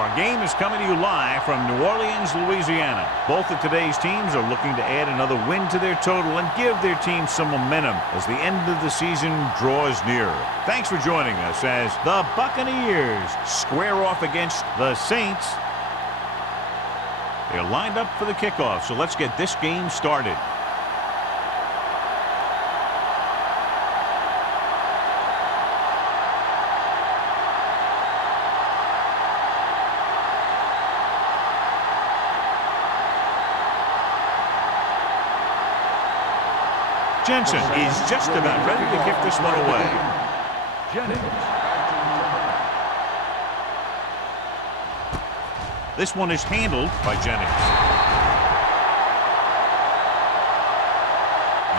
Our game is coming to you live from New Orleans, Louisiana. Both of today's teams are looking to add another win to their total and give their team some momentum as the end of the season draws nearer. Thanks for joining us as the Buccaneers square off against the Saints. They're lined up for the kickoff, so let's get this game started. Jensen is just about ready to kick this one away. This one is handled by Jennings.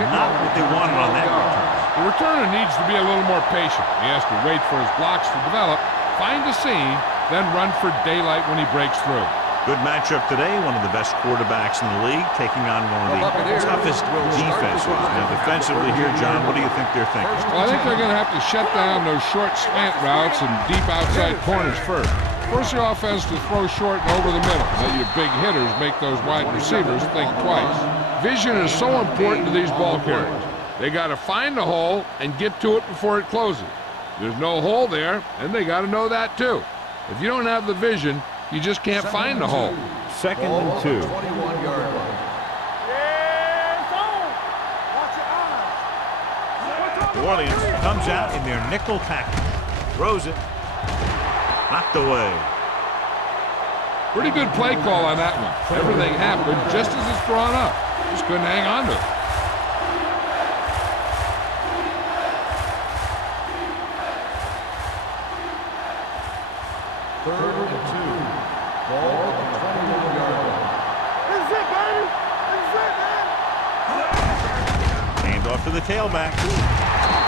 Not what they wanted on that return. The returner needs to be a little more patient. He has to wait for his blocks to develop, find a seam, then run for daylight when he breaks through. Good matchup today. One of the best quarterbacks in the league taking on one of the toughest defenses. Now, defensively here, John, what do you think they're thinking? Well, I think they're going to have to shut down those short slant routes and deep outside corners first. Force your offense to throw short and over the middle. Let your big hitters make those wide receivers think twice. Vision is so important to these ball carriers. They got to find the hole and get to it before it closes. There's no hole there, and they got to know that too. If you don't have the vision, you just can't find the hole. 2nd and 2. New Orleans comes out in their nickel package. Throws it. Knocked away. Pretty good play call on that one. Everything happened just as it's drawn up. Just couldn't hang on to it. To the tailback.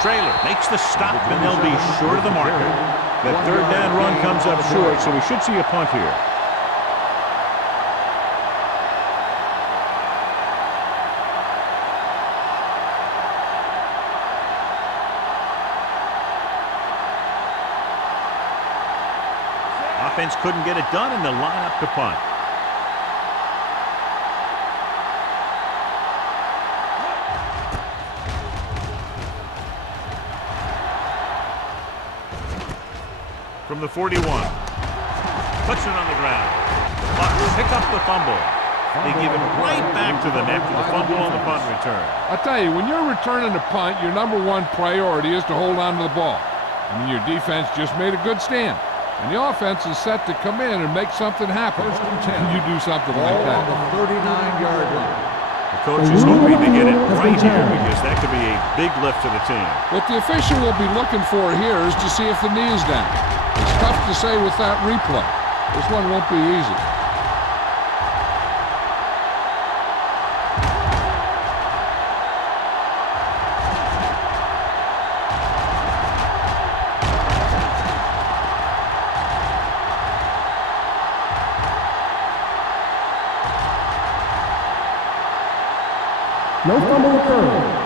Trailer makes the stop, and they'll be short of the marker. That 3rd down run comes up short, so we should see a punt here. Offense couldn't get it done, and they'll line up to punt. From the 41. Puts it on the ground. The Bucs pick up the fumble. They give it right back to them after the fumble on the punt return. I'll tell you, when you're returning a punt, your #1 priority is to hold on to the ball. I mean, your defense just made a good stand. And the offense is set to come in and make something happen. And you do something like that. The 39-yard line. The coach is hoping to get it right here because that could be a big lift to the team. What the official will be looking for here is to see if the knee is down. It's tough to say with that replay. This one won't be easy. No fumble occurred.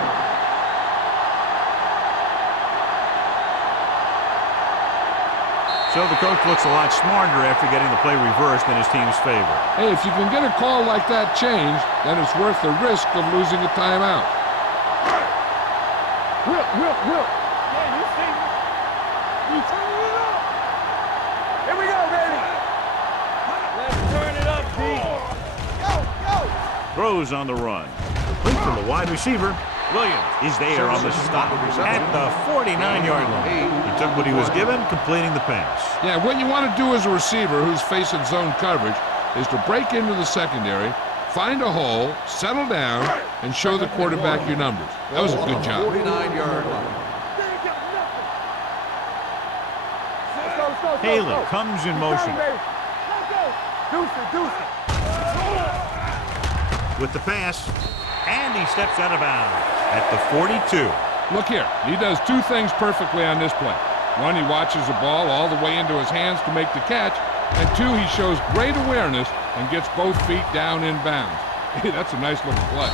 So the coach looks a lot smarter after getting the play reversed in his team's favor. Hey, if you can get a call like that changed, then it's worth the risk of losing a timeout. Will. Yeah, you see me. You turn it up. Here we go, baby. Let's turn it up, D. Go. Throws on the run. Complete to the wide receiver. Williams is there on the stop at the 49-yard line. He took what he was given, completing the pass. Yeah, what you want to do as a receiver who's facing zone coverage is to break into the secondary, find a hole, settle down, and show the quarterback your numbers. That was a good job. 49-yard line. Haley comes in motion. Deuce it. with the pass, and he steps out of bounds at the 42. Look here, he does two things perfectly on this play. One, he watches the ball all the way into his hands to make the catch, and two, he shows great awareness and gets both feet down in bounds. Hey, that's a nice little play.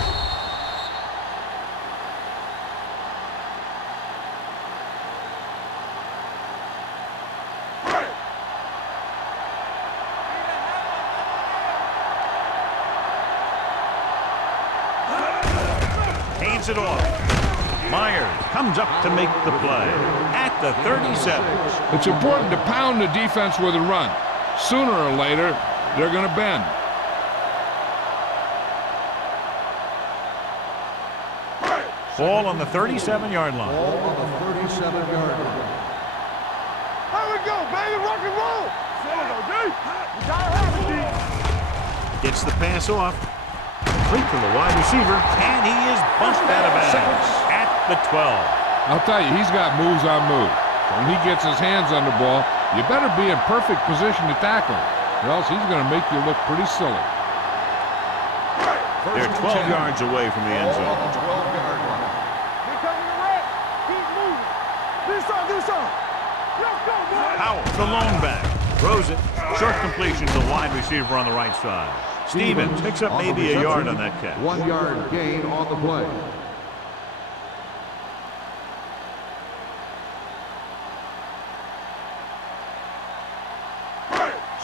Hands it off. Myers comes up to make the play at the 37. It's important to pound the defense with a run. Sooner or later, they're going to bend. Ball on the 37-yard line. Ball on the 37-yard line. Here we go, baby, rock and roll. There we go, D. You gotta have it, D. Gets the pass off. Complete to the wide receiver, and he is bumped out of bounds at the 12. I'll tell you, he's got moves on moves. When he gets his hands on the ball, you better be in perfect position to tackle him, or else he's going to make you look pretty silly. They're 12 yards away from the end Ball zone. on the 12-yard line. He coming to red. He's moving. Do something. Let's go, boy. Howell, the lone back, throws it. Short completion to the wide receiver on the right side. Stevens picks up On the maybe a yard reception, on that catch. 1 yard gain on the play.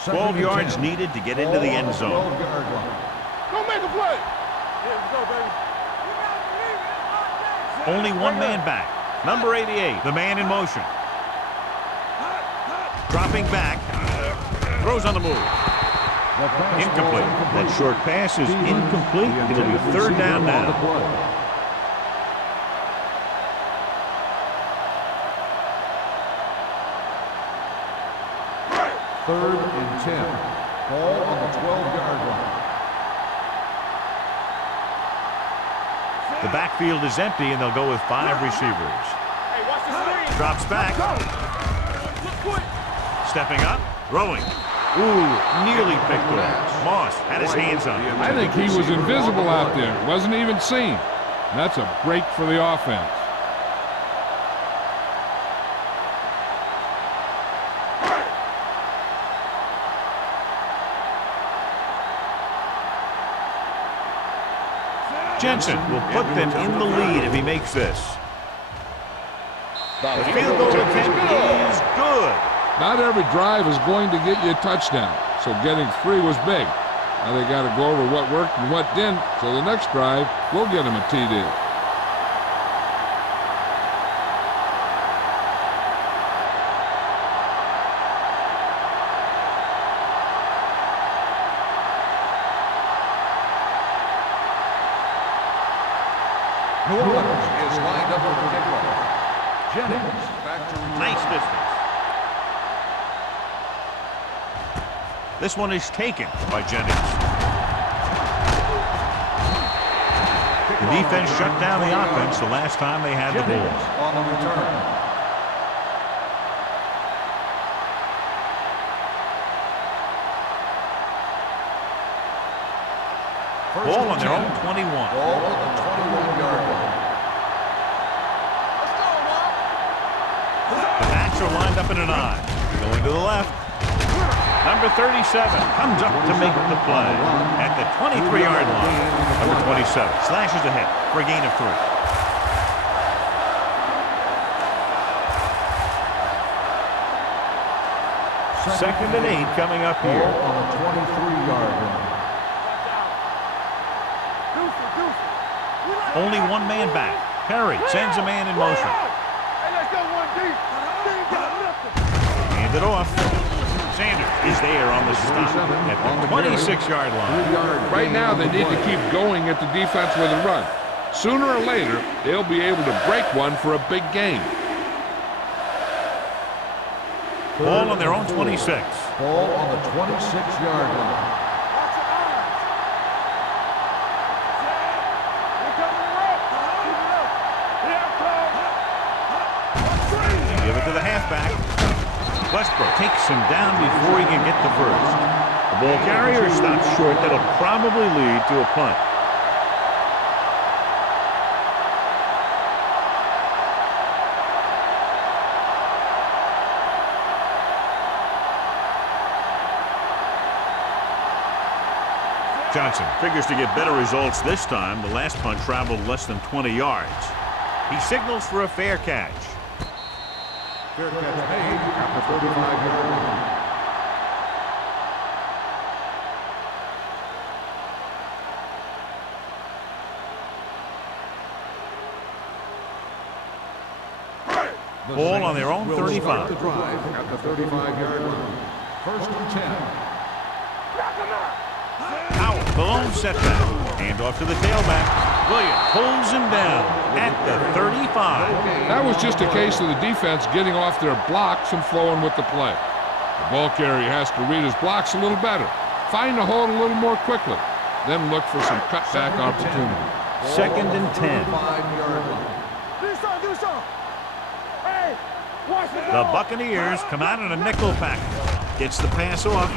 Second 12 and yards 10. needed to get into the end zone. 12-yard line. Go make a play. Here we go, baby. Only one man back. Number 88, the man in motion. Dropping back. Throws on the move. The pass Incomplete. ball That short pass is incomplete. The It'll be intended third receiver down on the now. play. Third and 10. Ball on the 12-yard line. The backfield is empty, and they'll go with 5 receivers. Hey, watch the screen. Drops back. Look quick. Stepping up. Throwing. Ooh, nearly picked off. Moss had his hands on it. I think he was invisible out there. Wasn't even seen. That's a break for the offense. Jensen will put them in the lead if he makes this. The field goal attempt is good. Not every drive is going to get you a touchdown, so getting 3 was big. Now they got to go over what worked and what didn't, so the next drive will get them a TD. New Orleans is lined up for the kickoff. Jennings back to return. Nice distance. This one is taken by Jennings. The defense shut down the offense the last time they had the ball. Jennings on the return. Ball on their own 21. Ball on the 21-yard line. The backs are lined up in an I. Going to the left. Number 37 comes up to make the play at the 23-yard line. Number 27 slashes ahead for a gain of 3. Second and 8 coming up Ball here. on the 23-yard line. Only one man back. Perry sends a man in motion. Hey, let's go, 1D. They ain't got nothing. Hand it off. Sanders is there on the stop at the 26-yard line. 3-yard Right now they need to keep going at the defense with a run. Sooner or later, they'll be able to break one for a big gain. Ball on their own 26. Ball on the 26-yard line. Give it to the halfback. Westbrook takes him down before he can get the first. The ball carrier stops short. That'll probably lead to a punt. Johnson figures to get better results this time. The last punt traveled less than 20 yards. He signals for a fair catch. Fair catch made at the 35-yard line. Ball on their own 35. The drive at the 35-yard line. 1st and 10. Howell, the lone setback. Hand off to the tailback. Williams pulls him down at the 35. That was just a case of the defense getting off their blocks and flowing with the play. The ball carrier has to read his blocks a little better, find the hole a little more quickly, then look for some cutback opportunity. 2nd and 10. 5-yard line. Do something. Hey, watch The Buccaneers come out in a nickel package. Gets the pass off.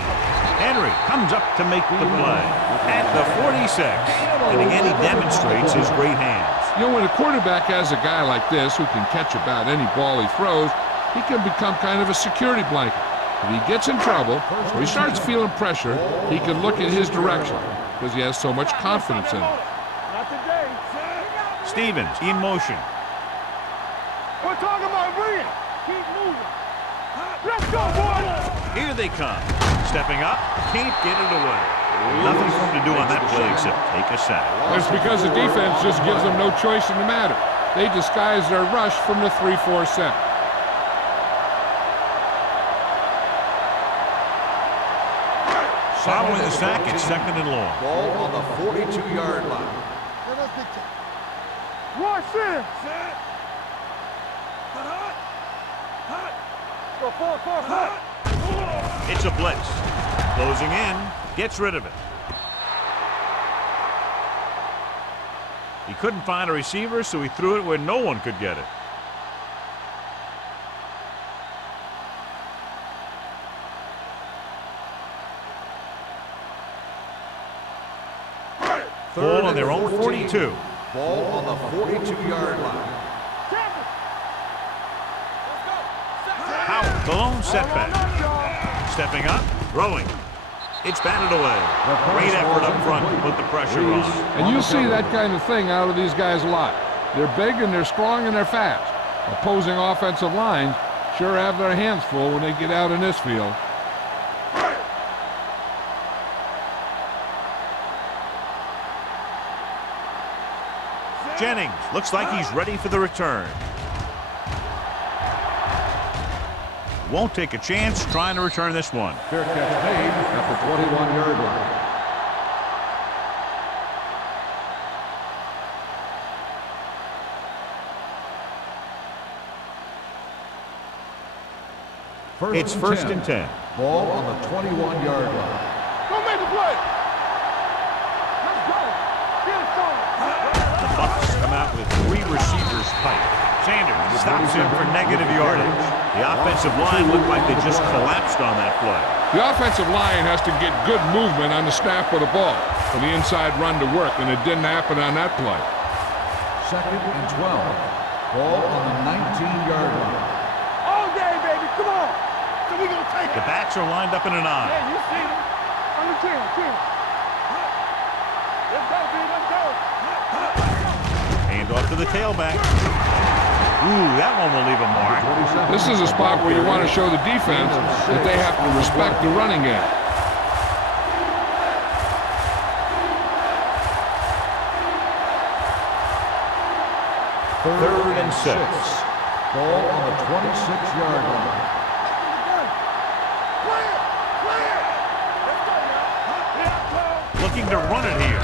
Henry comes up to make the play at the 46. And again, he demonstrates his great hands. You know, when a quarterback has a guy like this who can catch about any ball he throws, he can become kind of a security blanket. If he gets in trouble or he starts feeling pressure, he can look in his direction because he has so much confidence in him. Not today. Stevens in motion. We're talking about brilliant. Keep moving. Let's go, boys. Here they come. Stepping up, can't get it away. Nothing for him to do on that play except take a sack. It's because the defense just gives them no choice in the matter. They disguise their rush from the 3-4 set. Following the sack, it's 2nd and long. Ball on the 42-yard line. Watch this. Go forward. It's a blitz. Closing in, gets rid of it. He couldn't find a receiver, so he threw it where no one could get it. Ball on their own 42. Ball on the 42-yard line. Howell, the lone setback. Stepping up, throwing. It's batted away. Great effort up front to put the pressure on. And you see that kind of thing out of these guys a lot. They're big and they're strong and they're fast. Opposing offensive lines sure have their hands full when they get out in this field. Jennings looks like he's ready for the return. Won't take a chance trying to return this one. Fair catch made at the 21-yard line. It's 1st and 10. Ball on the 21-yard line. Go make the play. Let's go. Get it going. The Bucs come out with 3 receivers tight. Sanders stops him for negative yardage. The offensive line looked like they just collapsed on that play. The offensive line has to get good movement on the snap of the ball for the inside run to work, and it didn't happen on that play. 2nd and 12. Ball on the 19-yard line. All day, baby. Come on. So we gonna take The it. backs are lined up in an eye. Yeah, you see them. On the 10. Let's go, B. Let's go. Hand off to the tailback. Ooh, that one will leave a mark. This is a spot where you want to show the defense that they have to respect the running game. 3rd and 6. Ball on the 26-yard line. Looking to run it here.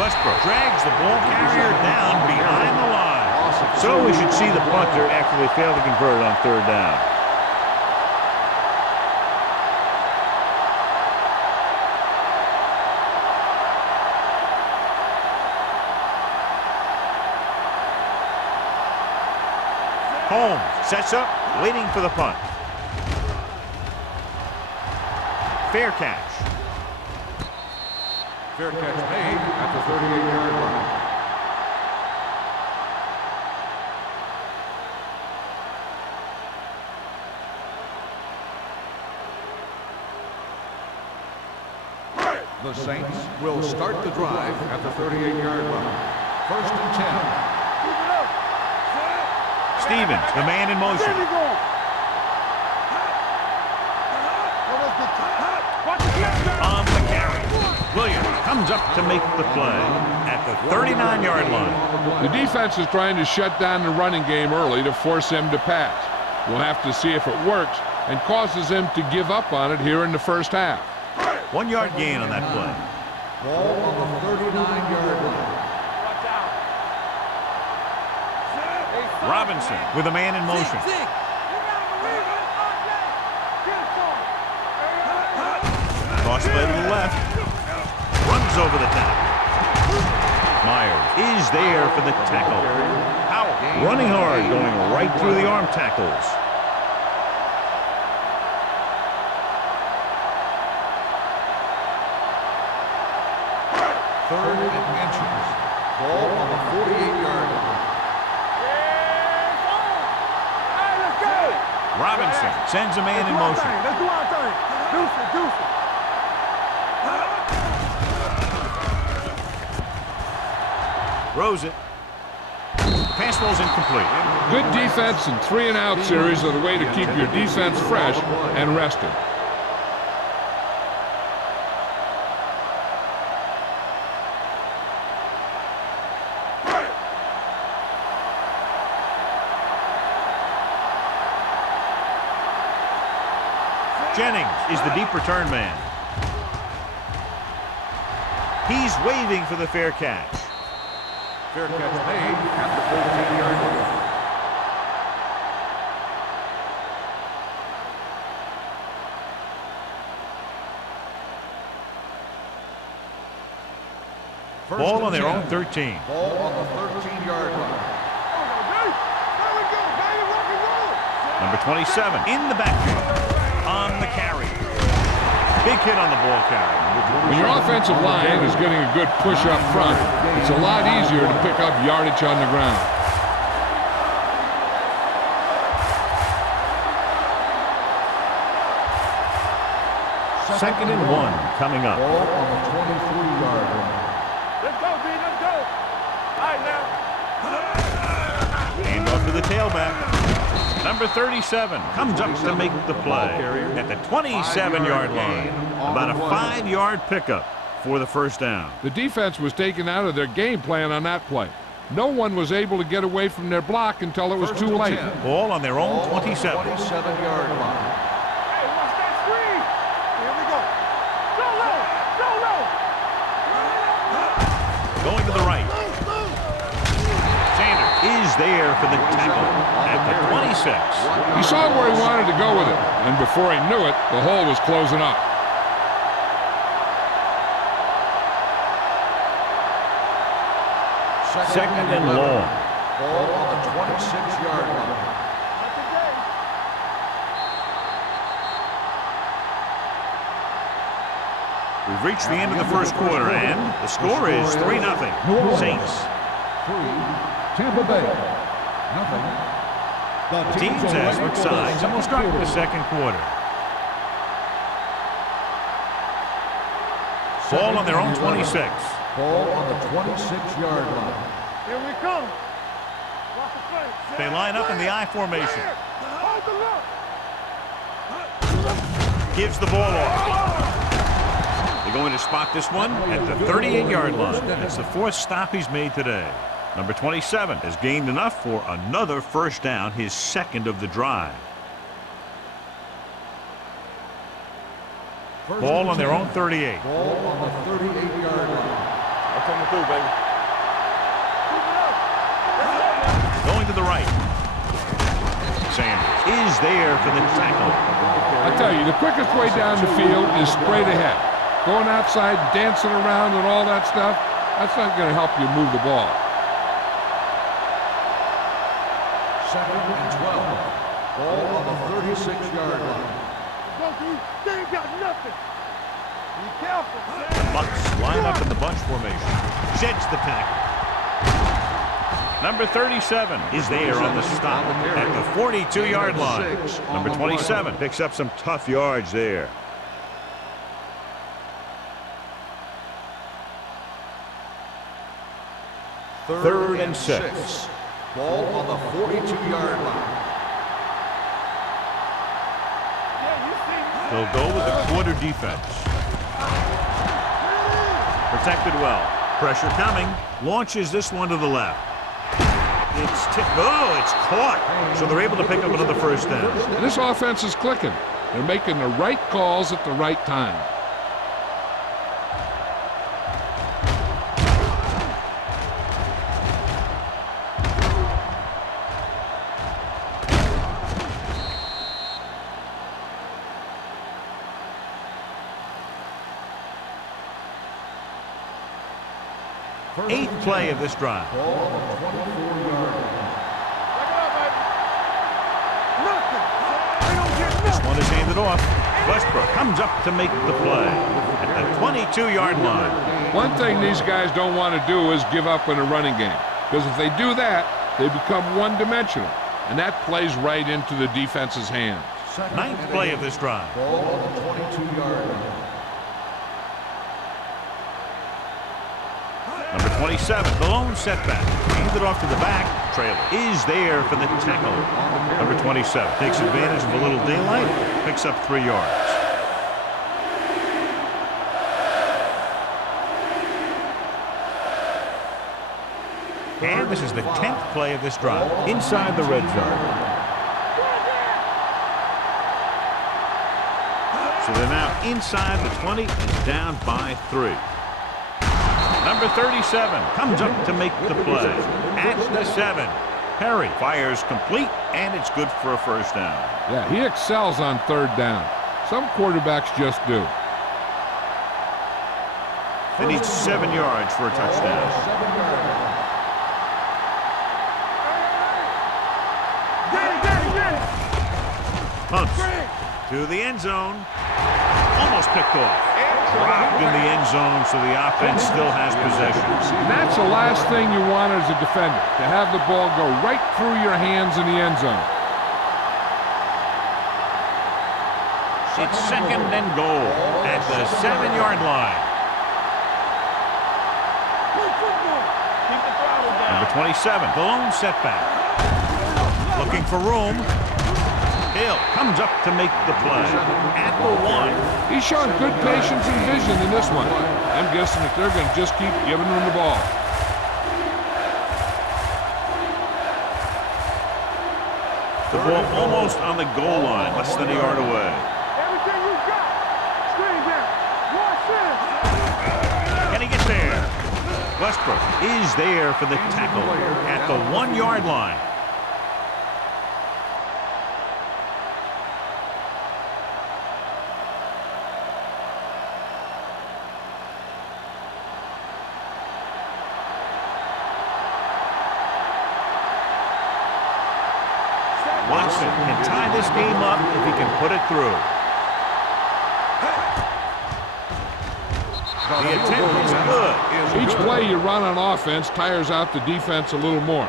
Westbrook drags the ball carrier down behind the line. So we should see the punter after they fail to convert on 3rd down. Holmes sets up, waiting for the punt. Fair catch. Fair catch made at the 38-yard line. The the Saints will start the drive at the 38-yard line. 1st and 10. Stevens, the man in motion. On the carry. Williams comes up to make the play at the 39-yard line. The defense is trying to shut down the running game early to force him to pass. We'll have to see if it works and causes him to give up on it here in the first half. 1 yard gain on that play. Ball on the 39-yard line. Robinson with a man in motion. Toss play to the left. Runs over the tackle. Myers is there for the tackle. Howell running hard, going right through the arm tackles. Third and inches. Ball on the 48-yard line. Robinson sends a man in motion. Let's do our thing. Deuce it. Throws it. Pass ball's incomplete. Good defense and 3-and-out series are the way to keep your defense fresh and rested. Jennings is the deep return man. He's waving for the fair catch. Fair catch made at the 14-yard line. Ball on their own 13. Ball on the 13-yard line. Number 27 in the backfield on the carry. Big hit on the ball carry. When your offensive line is getting a good push up front, it's a lot easier to pick up yardage on the ground. Second and 1 coming up. Ball on the 23-yard line. Let's go, B. Let's go. All right, now. Hand off to the tailback. Number 37 comes up to make the play at the 27-yard line. About a 5-yard pickup for the first down. The defense was taken out of their game plan on that play. No one was able to get away from their block until it was too late. Ball on their own 27. 27-yard line. Hey, watch that screen. Here we go. Go low. Going to the right. Sanders is there for the tackle at the 26. He saw where he wanted to go with it, and before he knew it, the hole was closing up. Second and long. Ball on the 26-yard line. We've reached the end of the first quarter, and the score is 3-0. Saints. 3, Tampa Bay. Nothing. The teams have switched sides, and we'll start the second quarter. Ball on their own 26. Ball on the 26-yard line. Here we come. Watch the flank. They line up in the I formation. Hold the look. Gives the ball off. They're going to spot this one at the 38-yard line. It's the 4th stop he's made today. Number 27 has gained enough for another first down, his 2nd of the drive. Ball on their own 38. Ball on the 38-yard line. I'm coming through, baby. Going to the right. Sanders is there for the tackle. I tell you, the quickest way down the field is straight ahead. Going outside, dancing around and all that stuff, that's not going to help you move the ball. 2nd and 12. Ball on the 36-yard line. They ain't got nothing. Be careful, man. The Bucs line up in the bunch formation. Sheds the tackle. Number 37 is there on the stop at the 42-yard line. Number 27 picks up some tough yards there. 3rd and 6. Ball on the 42-yard line. They'll go with the quarter defense. Protected well. Pressure coming. Launches this one to the left. It's caught. So they're able to pick up another first down. This offense is clicking. They're making the right calls at the right time. Eighth play of this drive. This one is handed off. Westbrook comes up to make the play at the 22-yard line. One thing these guys don't want to do is give up in a running game, because if they do that, they become one-dimensional, and that plays right into the defense's hands. Ninth play of this drive. Ball on the 22-yard line. Number 27, the lone setback. Handed off to the back. Trailer is there for the tackle. Number 27 takes advantage of a little daylight. Picks up 3 yards. And this is the 10th play of this drive. Inside the red zone. So they're now inside the 20 and down by 3. Number 37 comes up to make the play at the 7. Perry fires complete, and it's good for a first down. Yeah, he excels on 3rd down. Some quarterbacks just do. They need 7 yards for a touchdown. Pumps to the end zone. Almost picked off. Dropped in the end zone, so the offense still has possession. And that's the last thing you want as a defender, to have the ball go right through your hands in the end zone. It's 2nd and goal at the 7-yard line. Number 27, the lone setback. Looking for room. Hill comes up to make the play at the 1. He's shown good patience and vision in this one. I'm guessing that they're going to just keep giving him the ball. The ball almost on the goal line, less than a yard away. Everything you got. Screen down. Watch it. Can he get there? Westbrook is there for the tackle at the 1-yard line. Watson can tie this game up if he can put it through. The attempt is good. Each play you run on offense tires out the defense a little more.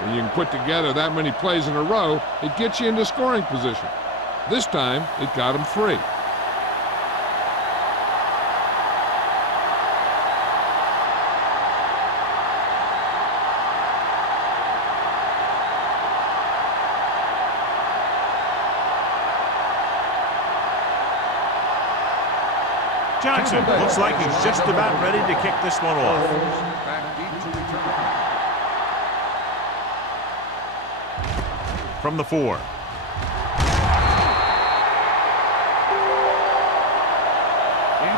When you can put together that many plays in a row, it gets you into scoring position. This time, it got him free. Johnson looks like he's just about ready to kick this one off. Back deep to return. From the 4.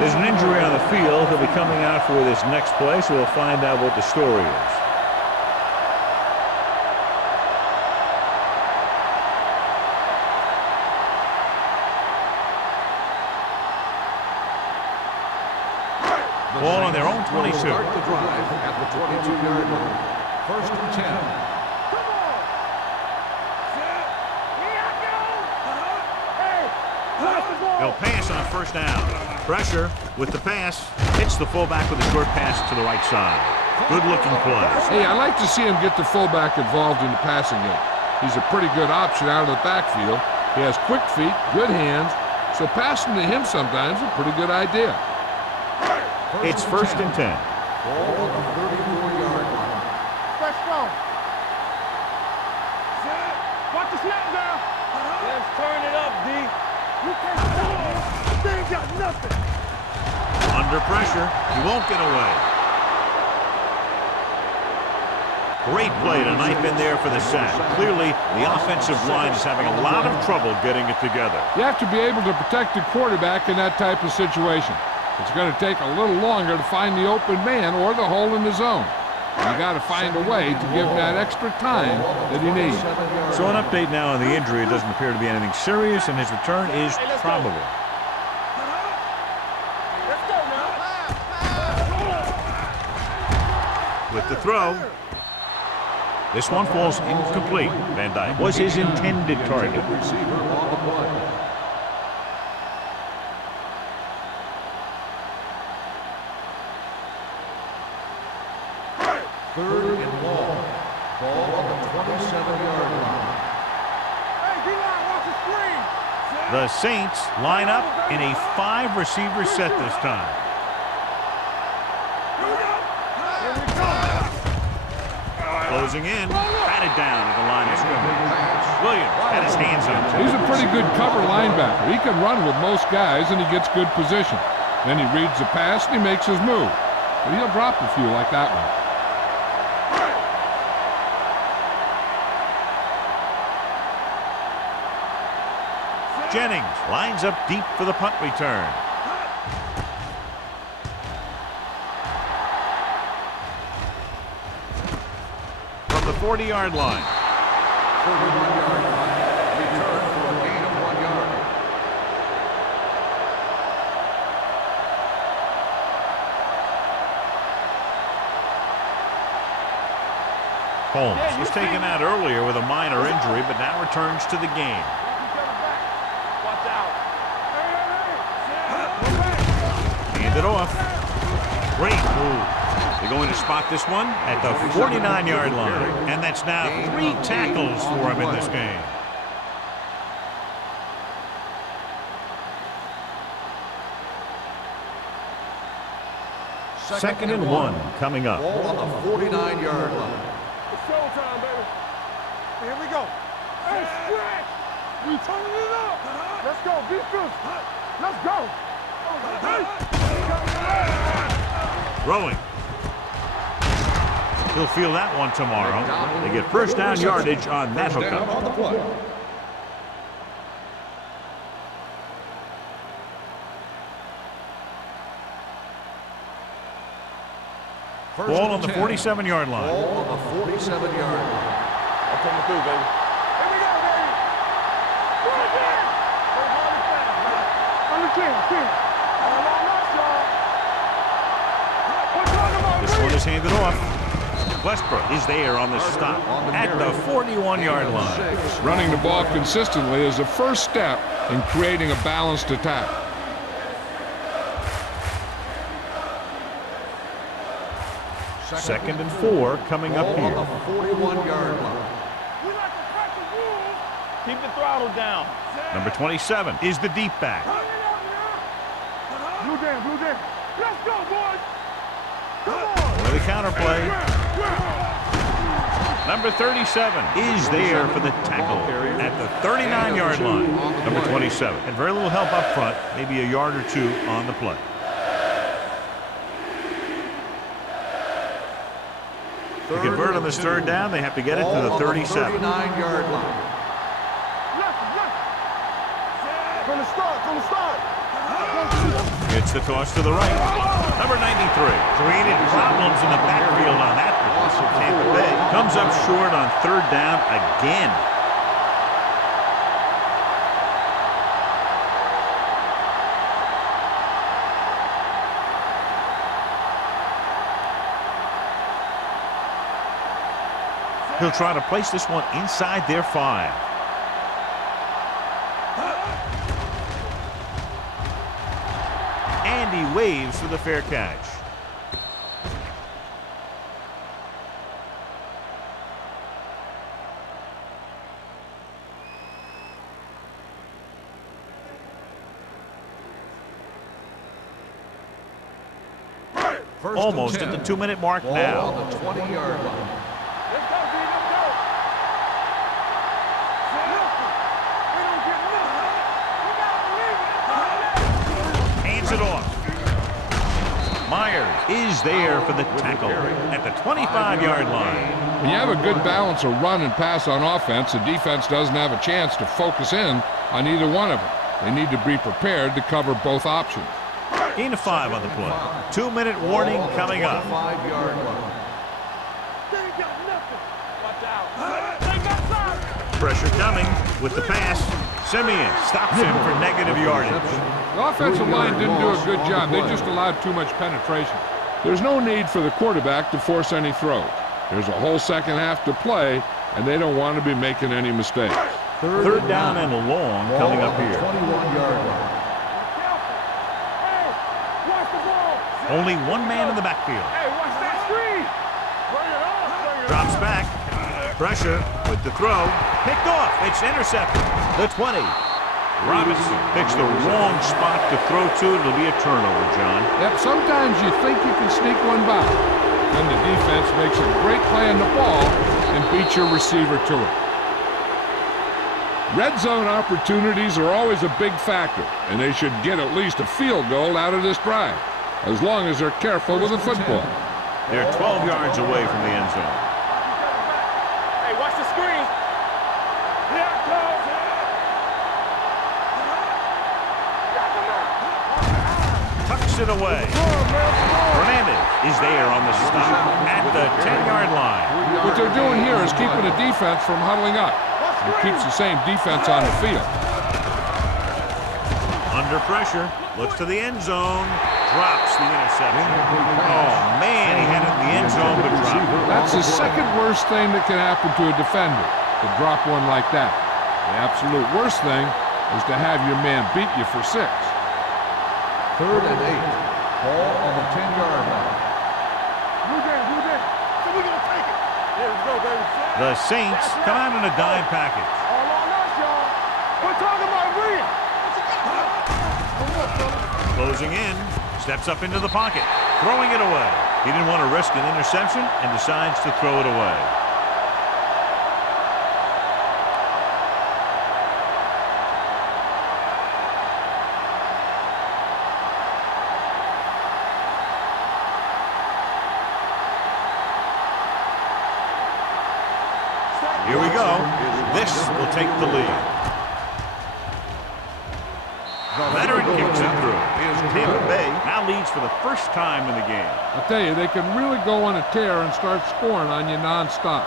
There's an injury on the field. He'll be coming out for this next play, so we'll find out what the story is. Ball on their own 22. Start the drive at the 22-yard line. 1st and 10. They'll pass on 1st down. Pressure with the pass. Hits the fullback with a short pass to the right side. Good-looking play. Hey, I like to see him get the fullback involved in the passing game. He's a pretty good option out of the backfield. He has quick feet, good hands, so passing to him sometimes is a pretty good idea. It's 1st and 10. Ball on the 34-yard line. now. Let's turn it up, D. You can't stop. They ain't got nothing. Under pressure, he won't get away. Great play to knife in there for the sack. Clearly, the offensive line is having a lot of trouble getting it together. You have to be able to protect the quarterback in that type of situation. It's going to take a little longer to find the open man or the hole in the zone. You got to find a way to give him that extra time that he needs. So an update now on the injury. It doesn't appear to be anything serious, and his return is probable. Let's go now. With the throw. This one falls incomplete. Van Dyke was his intended target. Receiver on the play. Third and long. Ball on the 27-yard line. Hey, D-line, watch the screen. The Saints line up in a 5-receiver set this time. Closing in, batted down at the line of scrimmage. Williams had his hands on it. He's a pretty good cover linebacker. He can run with most guys, and he gets good position. Then he reads the pass, and he makes his move. But he'll drop a few like that one. Jennings lines up deep for the punt return. From the 40-yard line. 41-yard line. Return for a gain of 1 yard. Holmes was taken out earlier with a minor injury, but now returns to the game. Watch out. Hand it off. Great move. They're going to spot this one at the 49-yard line. And that's now 3 tackles for him in this game. Second and 1 coming up. Ball on the 49-yard line. It's showtime, baby. Here we go. Hey, stretch. We turning it up. Let's go, defense. Let's go. Throwing. He'll feel that one tomorrow. They get first down yardage on that First down hookup. on the play. First Ball and on the 10. 47-yard line. Ball on the 47-yard line. I'm coming through, baby. Here we go, baby. Do it again. On the 10. This one is handed off. Westbrook is there on the stop at the 41-yard line. Running the ball consistently is the first step in creating a balanced attack. Second and 4 coming up Ball on here. the 41-yard line. We like to crack the rules. Keep the throttle down. Number 27 is the deep back. Blue jam, blue jam. Let's go, boys. Come on. For the counterplay. Number 37 is there for the tackle at the 39-yard line. Number 27 had very little help up front, maybe a yard or 2 on the play. To convert on this third down, they have to get it to the 37. 39-yard line. From the start. It's the toss to the right. Number 93 created problems in the backfield on that one. Tampa Bay comes up short on third down again. He'll try to place this one inside their 5. And he waves for the fair catch. First Almost and at the 10. 2-minute mark Ball now. on the 20-yard line. Let's go, D. Let's go. Myers is there for the tackle at the 25-yard line. When you have a good balance of run and pass on offense, the defense doesn't have a chance to focus in on either one of them. They need to be prepared to cover both options. Gain of 5 on the play. 2-minute warning coming up. 5-yard line. They ain't got nothing. Watch out. They got something. Pressure coming with the pass. Simeon stops him for negative yardage. The offensive line didn't do a good job. They just allowed too much penetration. There's no need for the quarterback to force any throws. There's a whole second half to play, and they don't want to be making any mistakes. Third down and long coming up here. 21-yard line. Hey, watch the ball. Only one man in the backfield. Hey, watch that screen. Bring it on. Bring it Drops back. Pressure with the throw. Picked off. It's intercepted. The 20. Robinson picks the wrong spot to throw to. It'll be a turnover, John. Yep, sometimes you think you can sneak one by. Then the defense makes a great play on the ball and beats your receiver to it. Red zone opportunities are always a big factor, and they should get at least a field goal out of this drive, as long as they're careful with the football. They're 12 yards away from the end zone. Hey, watch the screen. Here it comes. Tucks it away. Hernandez is there on the stop at the 10-yard line. What they're doing here is keeping the defense from huddling up. It keeps the same defense on the field. Under pressure, looks to the end zone, drops the interception. Oh, man, he had it in the end zone, but dropped it. That's the second worst thing that can happen to a defender, to drop one like that. The absolute worst thing is to have your man beat you for 6. 3rd and 8. Ball on the 10-yard line. Blue game. So we're going to take it. Here we go, baby. The Saints come out in a dime package. All on us, y'all. We're talking about William. Closing in, steps up into the pocket, throwing it away. He didn't want to risk an interception and decides to throw it away. Here we go. This will take the lead. Veteran kicks it through. Tampa Bay now leads for the first time in the game. I tell you, they can really go on a tear and start scoring on you nonstop.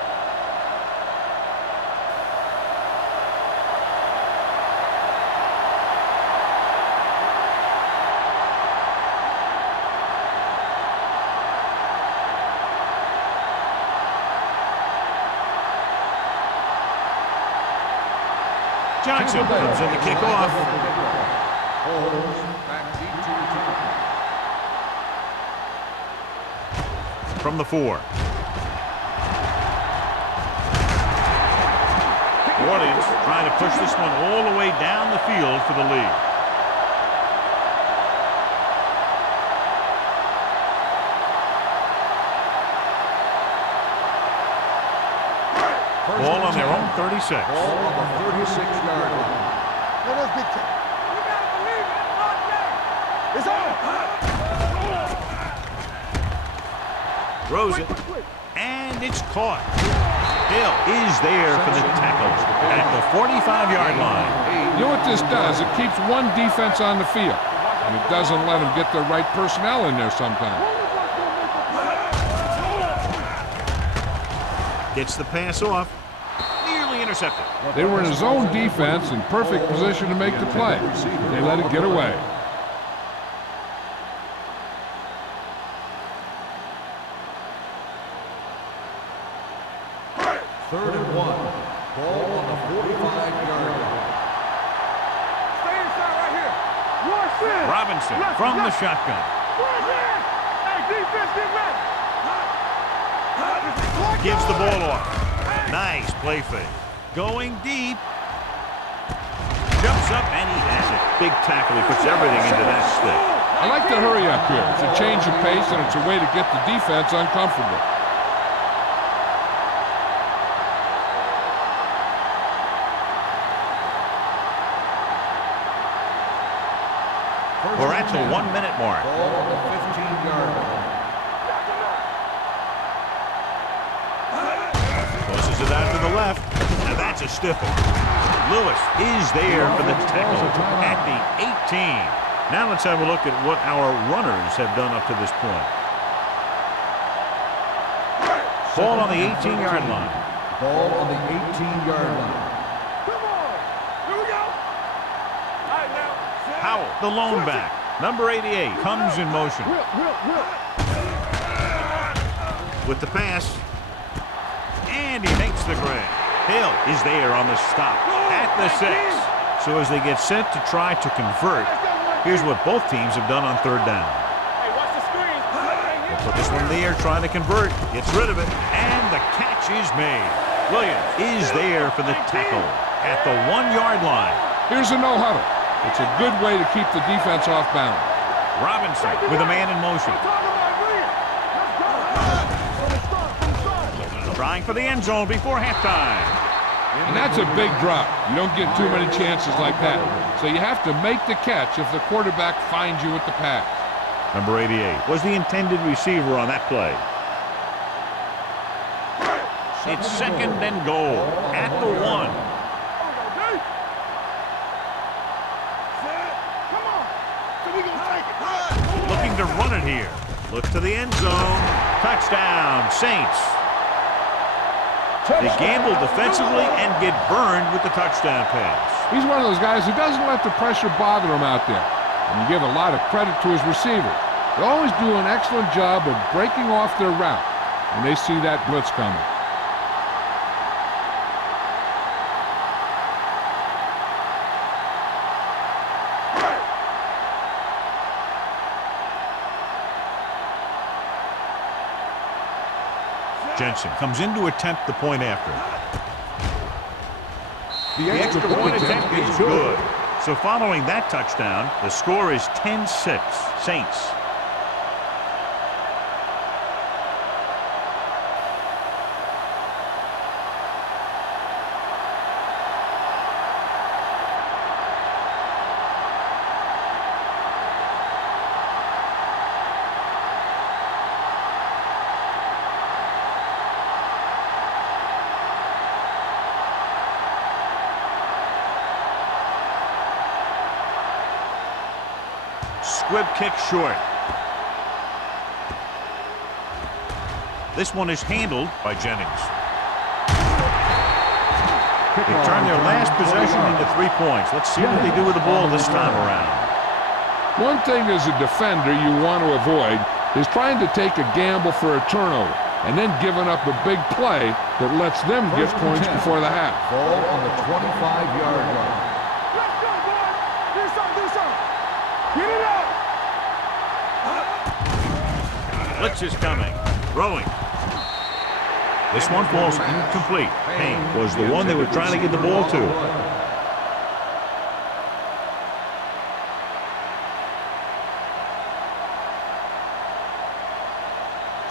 Johnson comes in to kick off. From the 4. New Orleans trying to push this one all the way down the field for the lead. Ball on their own 36. Ball on the 36-yard line. Let us dictate. You got to believe it. It's on. Throws it, and it's caught. Hill is there for the tackle at the 45-yard line. You know what this does? It keeps one defense on the field, and it doesn't let them get the right personnel in there sometimes. Gets the pass off. Nearly intercepted. They were in a zone defense in perfect position to make the play. They let it get away. Third and 1. Ball on the 45-yard line. Stay inside right here. Watch this. Robinson from the shotgun. Watch this. Hey, defense, get ready. Gives the ball off. Nice play fake. Going deep. Jumps up and he has it. Big tackle. He puts everything into that stick. I like to hurry up here. It's a change of pace, and it's a way to get the defense uncomfortable. We're at the 1 minute mark. Ball on the 15-yard line. Tosses it out to the left, and that's a stifle. Lewis is there for the tackle at the 18. Now let's have a look at what our runners have done up to this point. Ball on the 18-yard line. Ball on the 18-yard line. Come on. Here we go. All right, now. Howell, the lone back. Number 88 comes in motion. With the pass. And he makes the grab. Hill is there on the stop at the 6. So as they get set to try to convert, here's what both teams have done on third down. Hey, watch the screen. They'll put this one in the air trying to convert. Gets rid of it. And the catch is made. Williams is there for the tackle at the 1-yard line. Here's a no-huddle. It's a good way to keep the defense off balance. Robinson with a man in motion. Trying for the end zone before halftime. And that's a big drop. You don't get too many chances like that. So you have to make the catch if the quarterback finds you with the pass. Number 88 was the intended receiver on that play. It's second and goal at the 1. Looking to run it here. Look to the end zone. Touchdown, Saints. They gamble defensively and get burned with the touchdown pass. He's one of those guys who doesn't let the pressure bother him out there. And you give a lot of credit to his receivers. They always do an excellent job of breaking off their route when they see that blitz coming. Jensen comes in to attempt the point after. The extra point attempt is good. So following that touchdown, the score is 10-6, Saints. Squib kick short. This one is handled by Jennings. They turn their last possession into 3 points. Let's see what they do with the ball this time around. One thing as a defender you want to avoid is trying to take a gamble for a turnover and then giving up a big play that lets them get points before the half. Ball on the 25-yard line. Let's go, boys. Do something. Get it out. Blitz is coming. Throwing. This one falls incomplete. Payne was the one they were trying to get the ball to.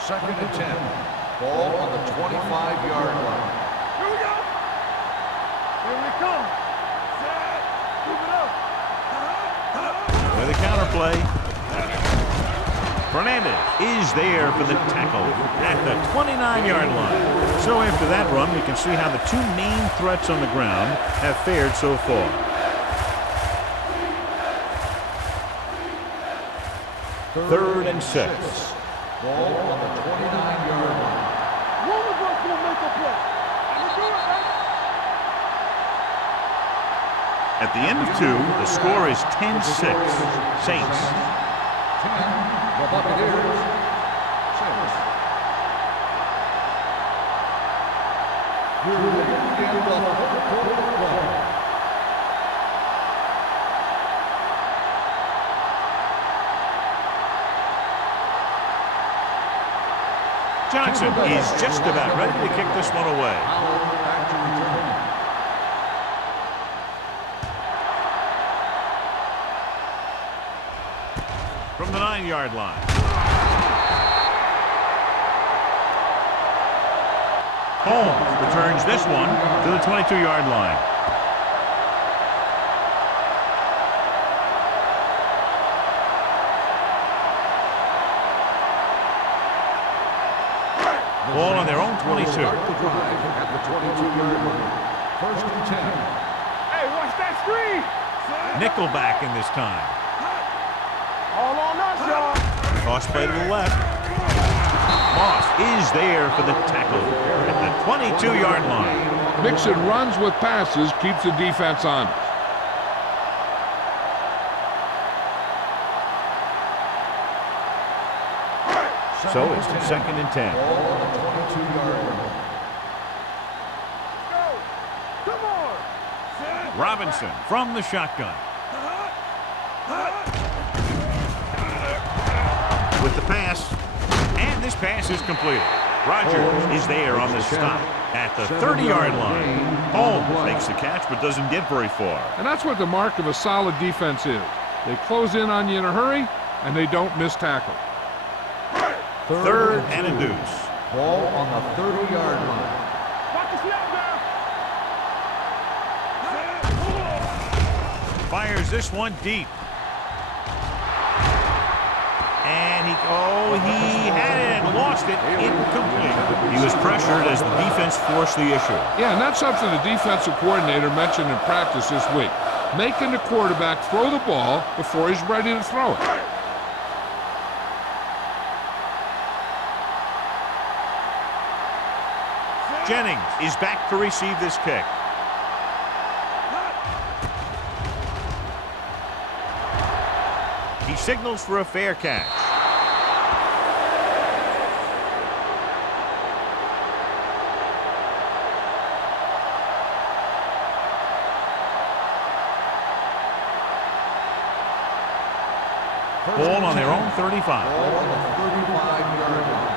Second and 10. Ball on the 25-yard line. Here we go. Here we come. Set. Keep it up. With a counterplay. Fernandez is there for the tackle at the 29-yard line. So after that run, we can see how the two main threats on the ground have fared so far. Third and 6. Ball on the 29-yard line. One of us will make a play. Let's do it, man. At the end of 2, the score is 10-6. Saints. 10. The Buccaneers. 6. We're ready to begin the fourth quarter of play. Johnson is just about ready to kick this one away. Back to return. From the 9-yard line. Holmes returns this one to the 22-yard line. Ball on their own 22. Start the drive at the 22-yard line. First and 10. Hey, watch that screen. Nickelback in this time. All on us, y'all. Toss play to the left. Moss is there for the tackle at the 22-yard line. Mixing runs with passes keeps the defense honest. So it's second and 10. Ball on the 22-yard line. Come on. Robinson from the shotgun. With the pass, and this pass is completed. Rogers is there on the stop at the 30-yard line. Holmes makes the catch but doesn't get very far. And that's what the mark of a solid defense is. They close in on you in a hurry, and they don't miss tackle. Third and a deuce. Ball on the 30-yard line. Watch the snap now. Fires this one deep. And he had it and lost it. Incomplete. He was pressured as the defense forced the issue. Yeah, and that's something the defensive coordinator mentioned in practice this week. Making the quarterback throw the ball before he's ready to throw it. Jennings is back to receive this kick. He signals for a fair catch. Ball on their own 35. Ball on the 35-yard line.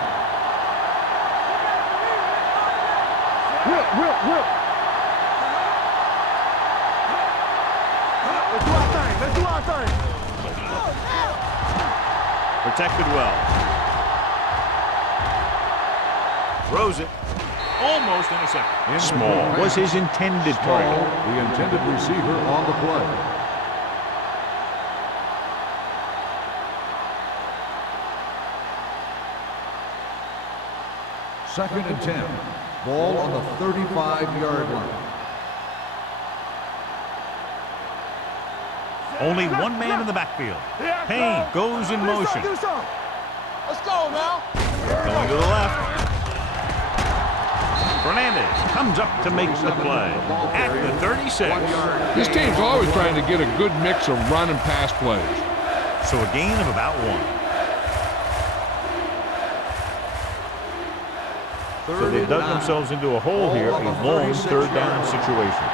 Whip. Let's do our thing. Protected well. Throws it. Almost intercepted. Small was his intended target. The intended receiver on the play. Second and 10. Ball on the 35-yard line. Only one man in the backfield. Payne goes in motion. Do something. Let's go now. Going to the left. Fernandez comes up to make the play at the 36. This team's always trying to get a good mix of run and pass plays. So a gain of about one. So they dug themselves into a hole here, a long third down situation.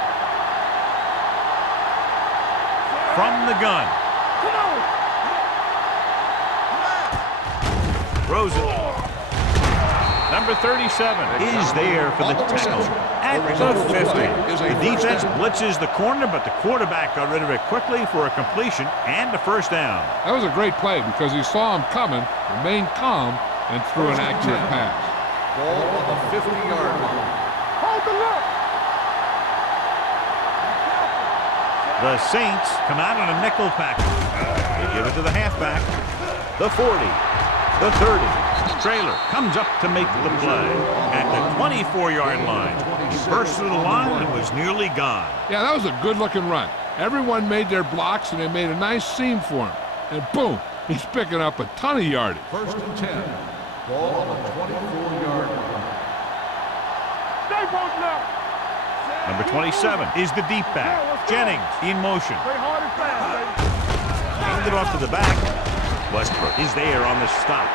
From the gun. Throws it. Number 37 is there for the tackle at the 50. The defense blitzes the corner, but the quarterback got rid of it quickly for a completion and a first down. That was a great play because he saw him coming, remained calm, and threw an accurate pass. Ball on the 50-yard line. Hold the look. The Saints come out in a nickel package. They give it to the halfback. The 40. The 30. Trailer comes up to make the play at the 24-yard line. He burst through the line and was nearly gone. Yeah, that was a good-looking run. Everyone made their blocks, and they made a nice seam for him. And boom, he's picking up a ton of yardage. First and 10. Ball on the 24-yard line. Stay posted up. Number 27 is the deep back. Jennings in motion. Play hard and fast, baby. Handed off to the back. Westbrook is there on the stop.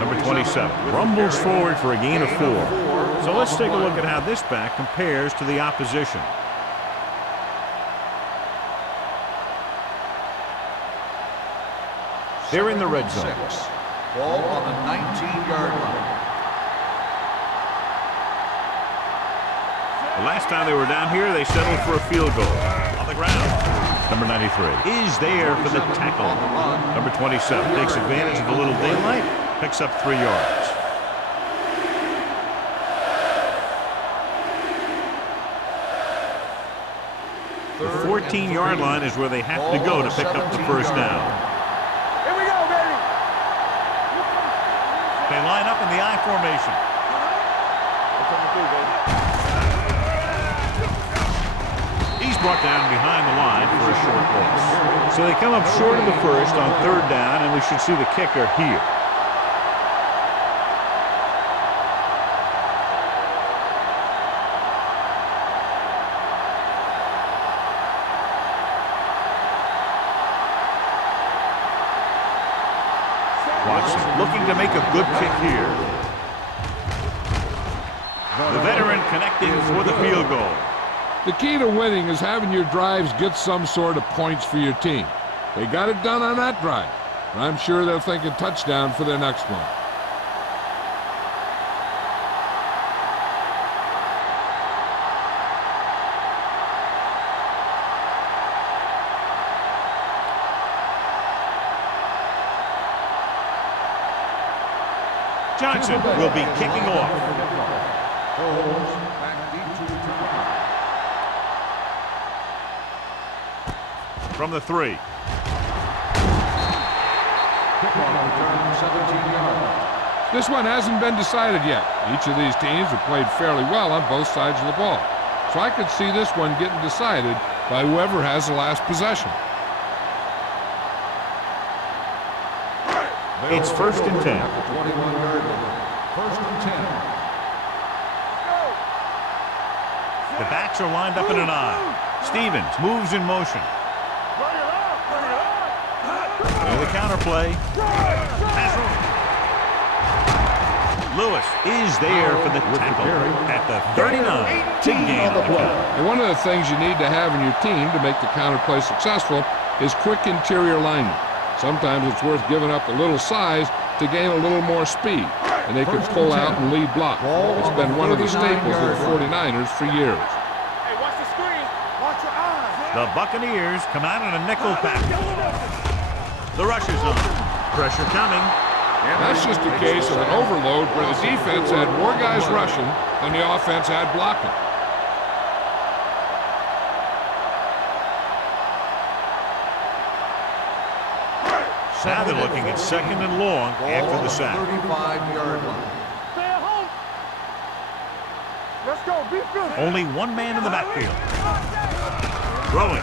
Number 27 rumbles forward for a gain of 4. So let's take a look at how this back compares to the opposition. They're in the red zone. Ball on the 19-yard line. The last time they were down here, they settled for a field goal. On the ground. Number 93 is there for the tackle. Number 27 takes advantage of a little daylight, picks up 3 yards. The 14-yard line is where they have to go to pick up the first down. Here we go, baby. They line up in the I formation. He's brought down behind the line for a short loss. So they come up short of the first on third down, and we should see the kicker here. Watson looking to make a good kick here. The veteran connecting for the field goal. The key to winning is having your drives get some sort of points for your team. They got it done on that drive. And I'm sure they'll think a touchdown for their next one. Johnson will be kicking off. From the 3. This one hasn't been decided yet. Each of these teams have played fairly well on both sides of the ball. So I could see this one getting decided by whoever has the last possession. It's 1st and 10. First and 10. The backs are lined up in an I. Stevens moves in motion. There's the counter play. Lewis is there for the tackle at the 39 to gain the play. And one of the things you need to have in your team to make the counter play successful is quick interior linemen. Sometimes it's worth giving up a little size to gain a little more speed, and they could pull out and lead block. It's been one of the staples of the 49ers for years. Hey, watch the screen. Watch your eyes. The Buccaneers come out in a nickel package. The rush is on. Pressure coming. That's just a case of an overload where the defense had more guys rushing than the offense had blocking. Now they're looking at 2nd and long after the sack. 35-yard line. Stay at home. Let's go. Be good. Only one man in the backfield. Throwing.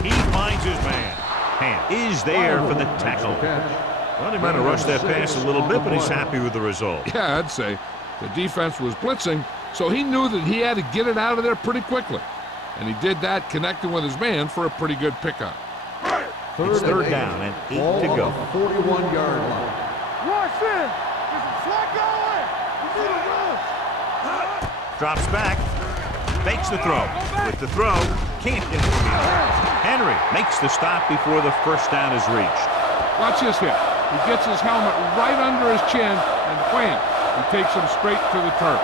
He finds his man. Hand is there for the tackle. Well, he might have rushed that pass a little bit, but he's happy with the result. Yeah, I'd say the defense was blitzing, so he knew that he had to get it out of there pretty quickly. And he did that connecting with his man for a pretty good pickup. It's 3rd down and 8 to go. 41-yard line. Rush in. There's a flag going. You see the rush. Drops back. Fakes the throw. With the throw, can't get it. Henry makes the stop before the first down is reached. Watch this hit. He gets his helmet right under his chin, and wham, he takes him straight to the turf.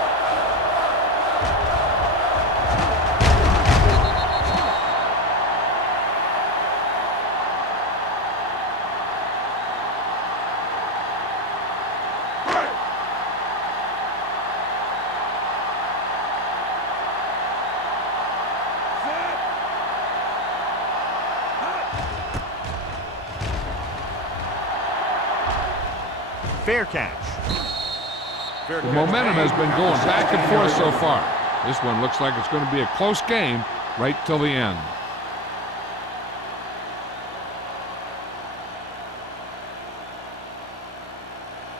Fair catch. The momentum has been going back and forth so far. This one looks like it's going to be a close game right till the end.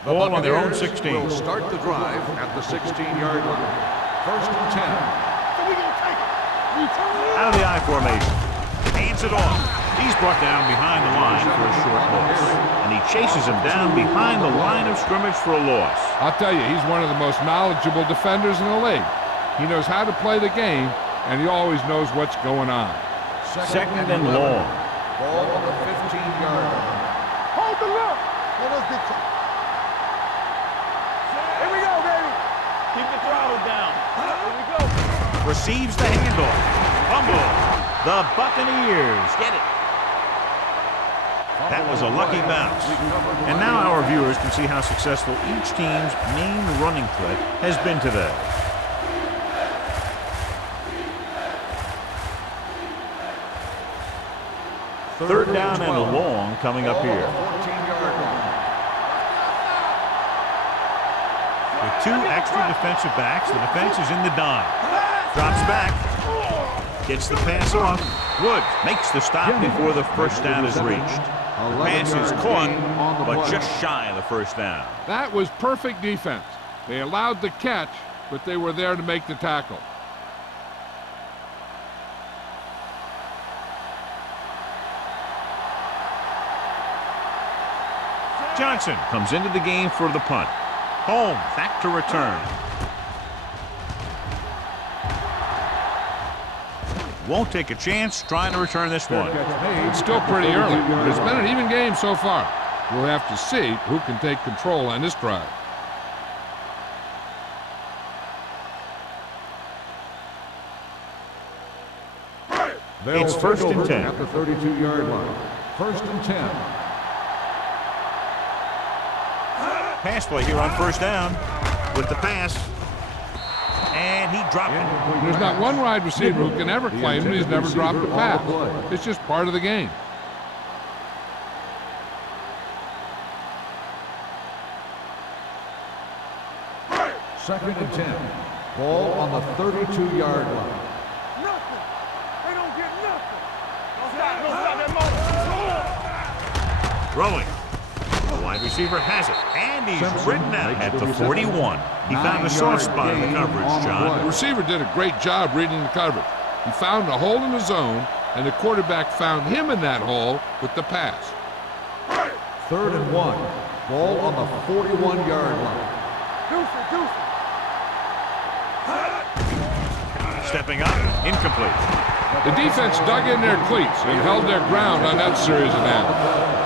Ball on their own 16. Will start the drive at the 16-yard line. 1st and 10. So we gonna take it. We turn it Out of the I formation. Hands it off. He's brought down behind the line for a short loss. And he chases him down behind the line of scrimmage for a loss. I'll tell you, he's one of the most knowledgeable defenders in the league. He knows how to play the game, and he always knows what's going on. 2nd and long. Ball on the 15-yard line. Hold the look. Let us get you. Here we go, baby. Keep the throttle down. Here we go. Receives the handoff. Fumble. The Buccaneers get it. That was a lucky bounce. And now our viewers can see how successful each team's main running threat has been today. Third down and long coming up here. 14-yard line. With 2 extra defensive backs, the defense is in the dime. Drops back. Gets the pass off. Woods makes the stop before the first down is reached. Pass is caught, but just shy of the first down. That was perfect defense. They allowed the catch, but they were there to make the tackle. Johnson comes into the game for the punt. Holmes back to return. Won't take a chance trying to return this one. It's still pretty early, but it's been an even game so far. We'll have to see who can take control on this drive. It's first and 10. At the 32-yard line. First and 10. Pass play here on first down with the pass. And he dropped it. There's not one wide receiver who can ever claim that he's never dropped a pass. It's just part of the game. Second and 10. Ball on the 32-yard line. Nothing. They don't get nothing. Don't stop that Throwing. The wide receiver has it. And he's ridden out at the 41. He found a soft spot in the coverage, John. The receiver did a great job reading the coverage. He found a hole in the zone, and the quarterback found him in that hole with the pass. Third and 1. Ball on the 41-yard line. Deuce. Stepping up, incomplete. The defense dug in their cleats and held their ground on that series of downs.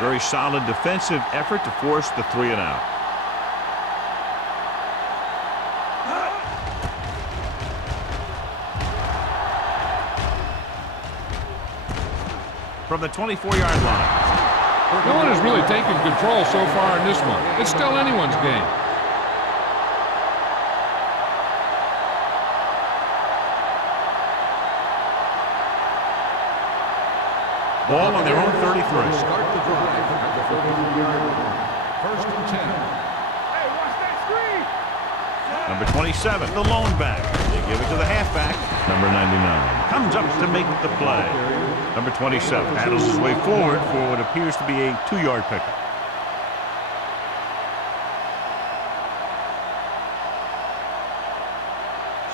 Very solid defensive effort to force the 3 and out. From the 24-yard line. No one has really taken control so far in this one. It's still anyone's game. Ball on their own 33. Start the drive at the 32-yard line. First and 10. Hey, watch that screen. Number 27, the lone back. They give it to the halfback. Number 99 comes up to make the play. Number 27 paddles his way forward for what appears to be a 2-yard pickup.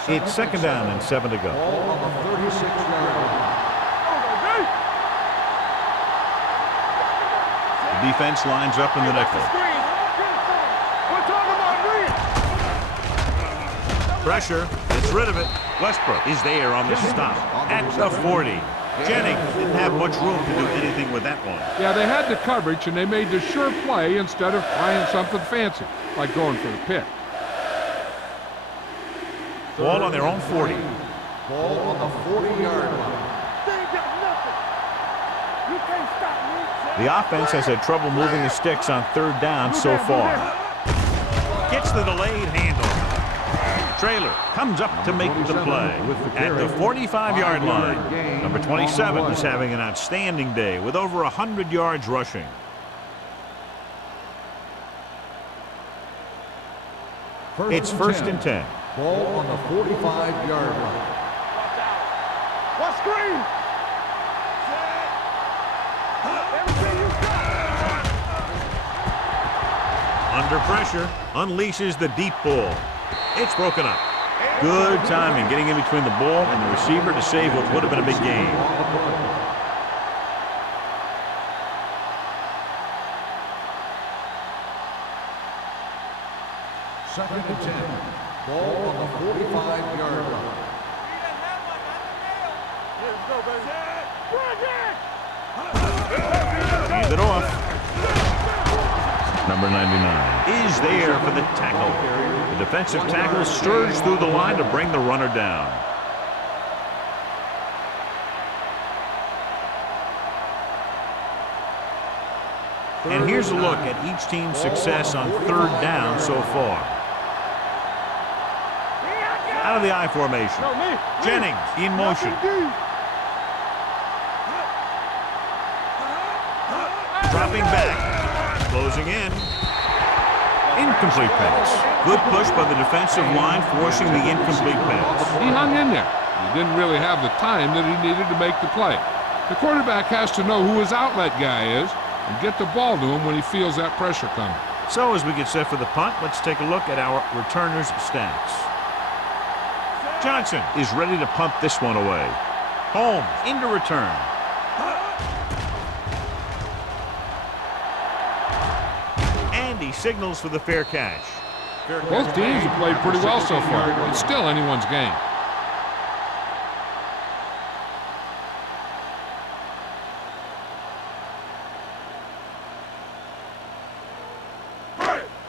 It's second down and 7 to go. Ball on the 36-yard line. The defense lines up in the nickel. Pressure, gets rid of it. Westbrook is there on the stop at the 40. Jennings didn't have much room to do anything with that one. Yeah, they had the coverage, and they made the sure play instead of trying something fancy, like going for the pick. Ball on their own 40. Ball on the 40-yard line. The offense has had trouble moving the sticks on third down so far. Gets the delayed handoff. Traylor comes up to make the play at the 45-yard line. Number 27 is having an outstanding day with over 100 yards rushing. It's first and 10. Ball on the 45-yard line. What screen? Under pressure, unleashes the deep ball. It's broken up. Good timing getting in between the ball and the receiver to save what would have been a big game. Second and 10. Ball on the 45-yard line. Hand it off. Number 99 is there for the tackle. The defensive tackle surged through the line to bring the runner down. And here's a look at each team's success on third down so far. Out of the I formation. Jennings in motion. Dropping back. Closing in. Incomplete pass. Good push by the defensive line, forcing the incomplete pass. He hung in there. He didn't really have the time that he needed to make the play. The quarterback has to know who his outlet guy is and get the ball to him when he feels that pressure coming. So as we get set for the punt, let's take a look at our returners' stats. Johnson is ready to punt this one away. Holmes into return. And he signals for the fair catch. Both teams have played pretty well so far. It's still anyone's game.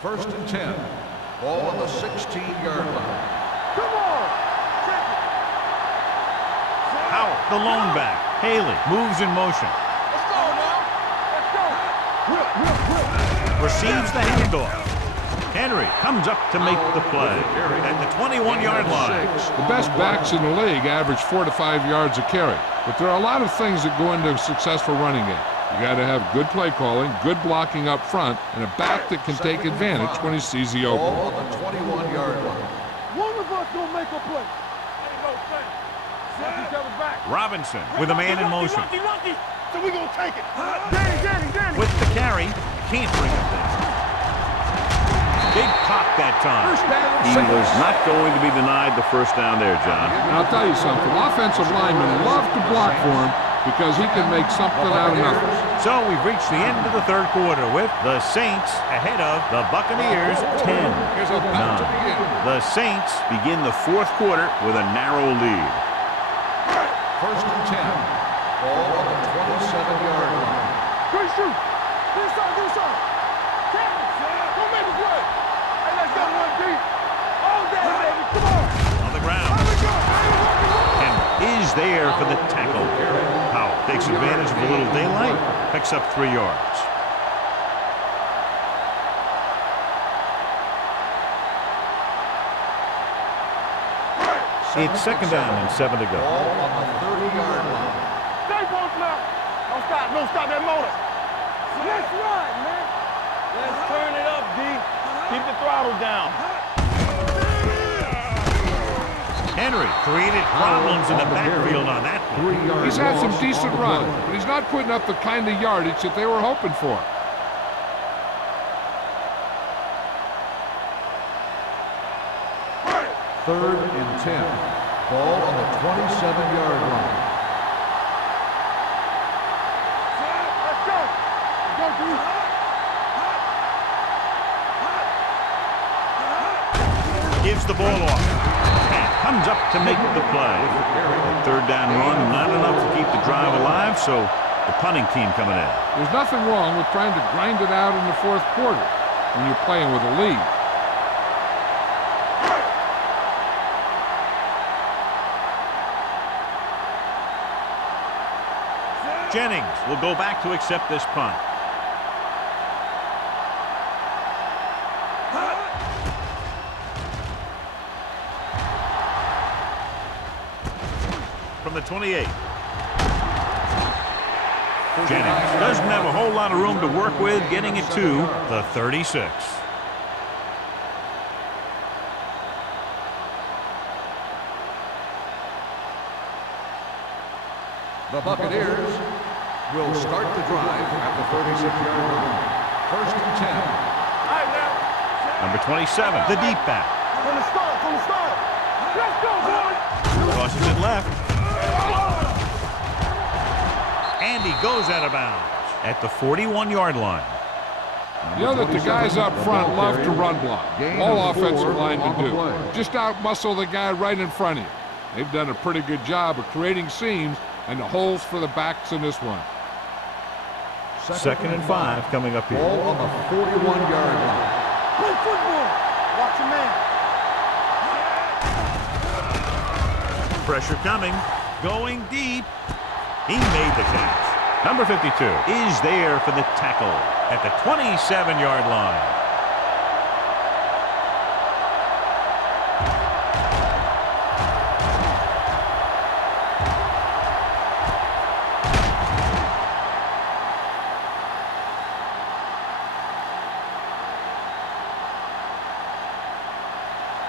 First and 10. Ball on the 16-yard line. Come on! Howard, the lone back. Haley moves in motion. Let's go now! Let's go! Receives the handoff. Henry comes up to make the play at the 21-yard line. The best backs in the league average 4 to 5 yards a carry. But there are a lot of things that go into a successful running game. You got to have good play calling, good blocking up front, and a back that can take advantage when he sees the opening. Ball on the 21-yard line. One of us gonna make a play. Ain't no thing. Watch each other back. Robinson with a man in motion. Lucky. So we gonna take it. Danny. With the carry, can't bring it down. Big pop that time. He was not going to be denied the first down there, John. And I'll tell you something, offensive linemen love to block for him because he can make something out of nothing. So we've reached the end of the third quarter with the Saints ahead of the Buccaneers 10-9. The Saints begin the fourth quarter with a narrow lead. First and 10. Ball on the 27-yard line. Good shoot. Do something. Go make a play. Hey, let's go one deep. All day, baby. Come on. On the ground. And is there for the tackle. Powell takes advantage of a little daylight, picks up 3 yards. It's second down and 7 to go. Ball on the 30-yard line. Stay close now. Don't stop that motor. Let's run, man. Let's turn it up, D. Keep the throttle down. Henry created problems in the backfield on that one. He's had some decent runs, but he's not putting up the kind of yardage that they were hoping for. Third and 10. Ball on the 27-yard line. Let's go. Go, D. Gives the ball off. And comes up to make the play. The third down run, not enough to keep the drive alive, so the punting team coming in. There's nothing wrong with trying to grind it out in the fourth quarter when you're playing with a lead. Jennings will go back to accept this punt. From the 28. Jennings doesn't have a whole lot of room to work with, getting it to the 36. The Buccaneers will start the drive at the 36-yard line. First and 10. All right, now. Number 27, the deep back. From the start. Let's go, boys. Crosses it left. And he goes out of bounds at the 41-yard line. You know that the guys up front love to run block. All offensive linemen do. Just out-muscle the guy right in front of you. They've done a pretty good job of creating seams and the holes for the backs in this one. Second and 5 coming up here. Ball on the 41-yard line. Play football. Watch your man. Pressure coming. Going deep. He made the catch. Number 52 is there for the tackle at the 27-yard line.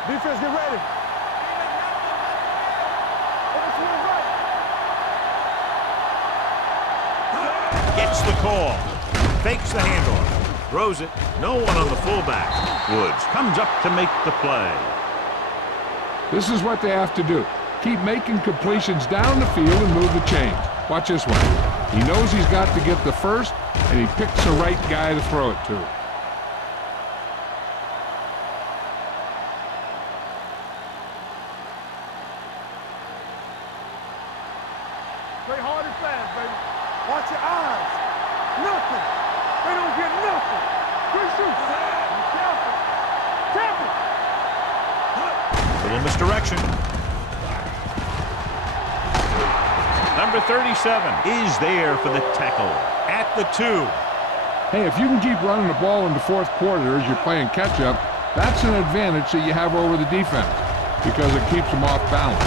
Defense, get ready. Gets the call. Fakes the handoff. Throws it. No one on the fullback. Woods comes up to make the play. This is what they have to do. Keep making completions down the field and move the chains. Watch this one. He knows he's got to get the first, and he picks the right guy to throw it to. Play hard and fast, baby. Watch your eyes. Nothing. They don't get nothing. Good shoot. Careful. Careful. Little misdirection. Number 37 is there for the tackle at the 2. Hey, if you can keep running the ball in the fourth quarter as you're playing catch-up, that's an advantage that you have over the defense because it keeps them off balance.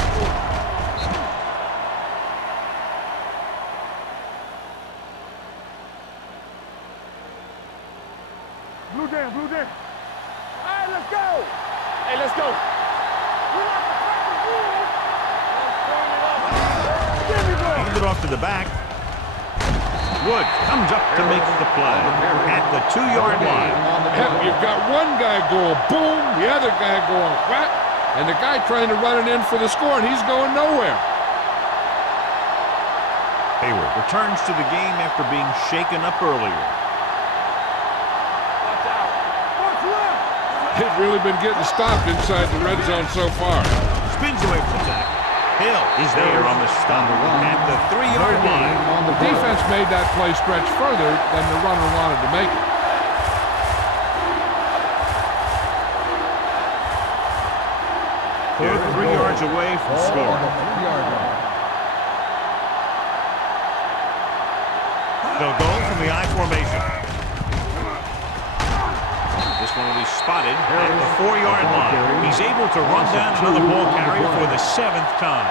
Blue down, blue down. All right, let's go. Hey, let's go. We like to fight the rules. Let's turn it up. Give me ball. Hand it off to the back. Wood comes up to make the play at the 2-yard line. Hell, you've got one guy going boom, the other guy going whack, and the guy trying to run it in for the score, and he's going nowhere. Hayward returns to the game after being shaken up earlier. Watch out. What's left? They've really been getting stopped inside the red zone so far. Spins away from the tackle. Hill is there on the stop at the 3-yard line. The defense made that play stretch further than the runner wanted to make it. They're 3 yards away from scoring. They'll go from the I formation. This one will be spotted at the 4-yard line. He's able to run down another ball carrier for the 7th time.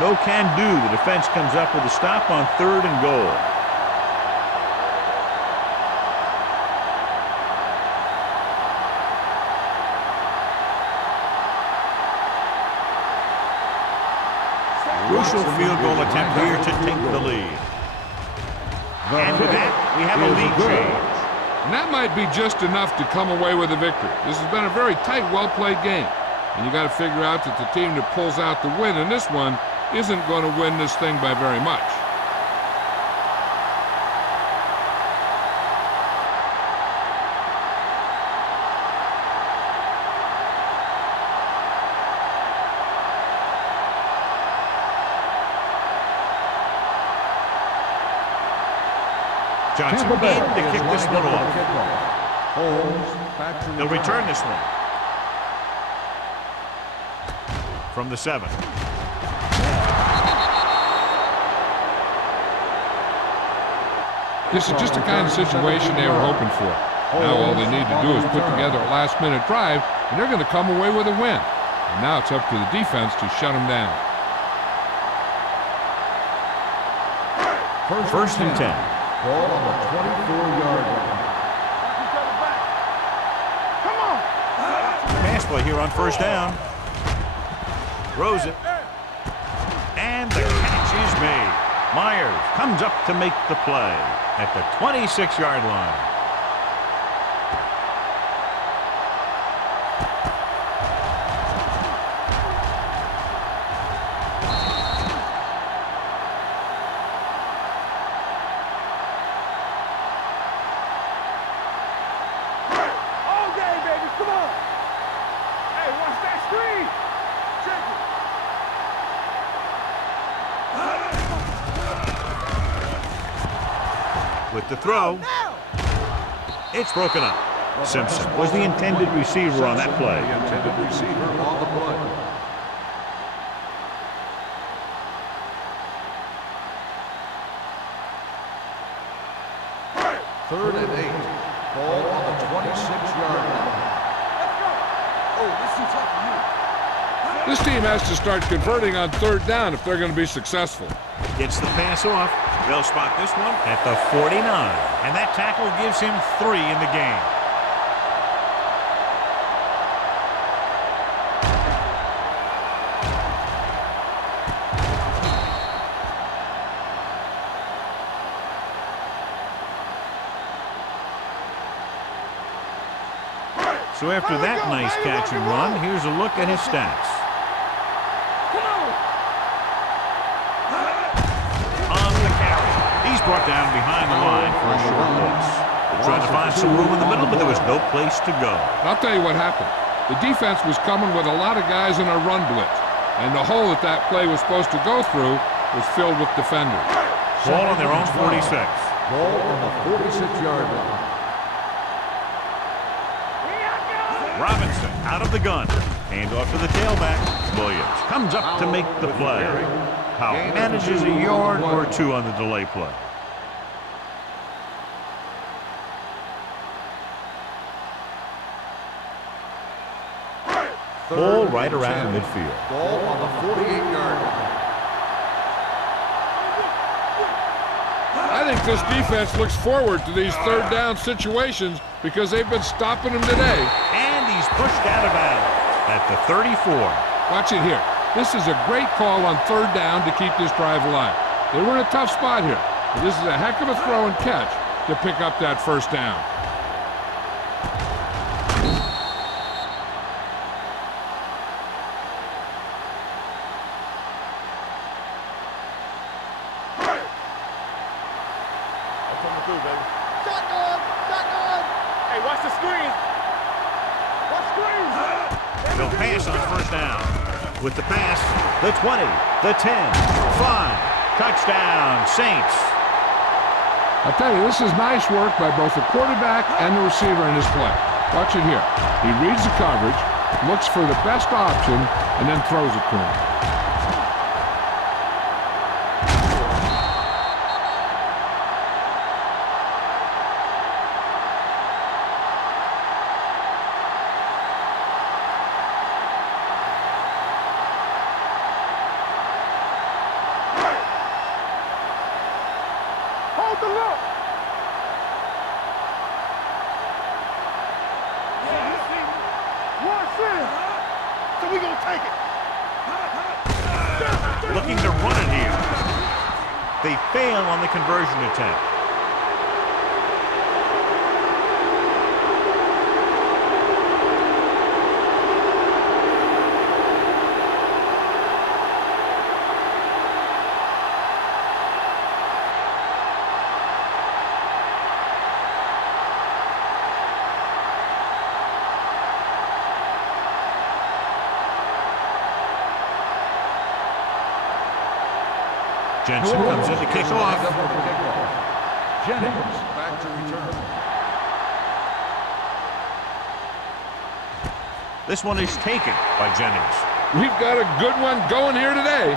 No can do. The defense comes up with a stop on 3rd and goal. Crucial field goal attempt here to take the lead. And with that, we have a lead change. And that might be just enough to come away with a victory. This has been a very tight, well-played game. And you got to figure out that the team that pulls out the win in this one isn't going to win this thing by very much. Johnson in to kick this one off. He'll return this one. From the 7. This is just the kind of situation they were hoping for. Now all they need to do is put together a last-minute drive, and they're going to come away with a win. And now it's up to the defense to shut them down. First and 10. Ball on the 24-yard line. Come on. Pass play here on first down. Throws it. And the catch is made. Myers comes up to make the play at the 26-yard line. With the throw, it's broken up. Simpson was the intended receiver on that play. The intended receiver on the play. Third and 8. Ball on the 26-yard line. Oh, this is up to you. This team has to start converting on third down if they're going to be successful. Gets the pass off. They'll spot this one at the 49. And that tackle gives him 3 in the game. So after that nice catch and run, here's a look at his stats. On the carry, he's brought down behind the line for a short loss. They're trying to find some room in the middle, but there was no place to go. I'll tell you what happened. The defense was coming with a lot of guys in a run blitz, and the hole that play was supposed to go through was filled with defenders. Ball on their own 46. Ball on the 46-yard line. Robinson out of the gun. Hand off to the tailback. Williams comes up to make the play. Howell manages a yard or two on the delay play. Ball right around midfield. Ball on the 48-yard line. I think this defense looks forward to these third down situations because they've been stopping them today. And he's pushed out of bounds at the 34. Watch it here. This is a great call on third down to keep this drive alive. They were in a tough spot here, but this is a heck of a throw and catch to pick up that first down. They'll pass on first down. With the pass, the 20, the 10, 5. Touchdown, Saints. I'll tell you, this is nice work by both the quarterback and the receiver in this play. Watch it here. He reads the coverage, looks for the best option, and then throws it to him. Looking to run it here. They fail on the conversion attempt. Jensen comes in to kick off. Jennings back to return. This one is taken by Jennings. We've got a good one going here today.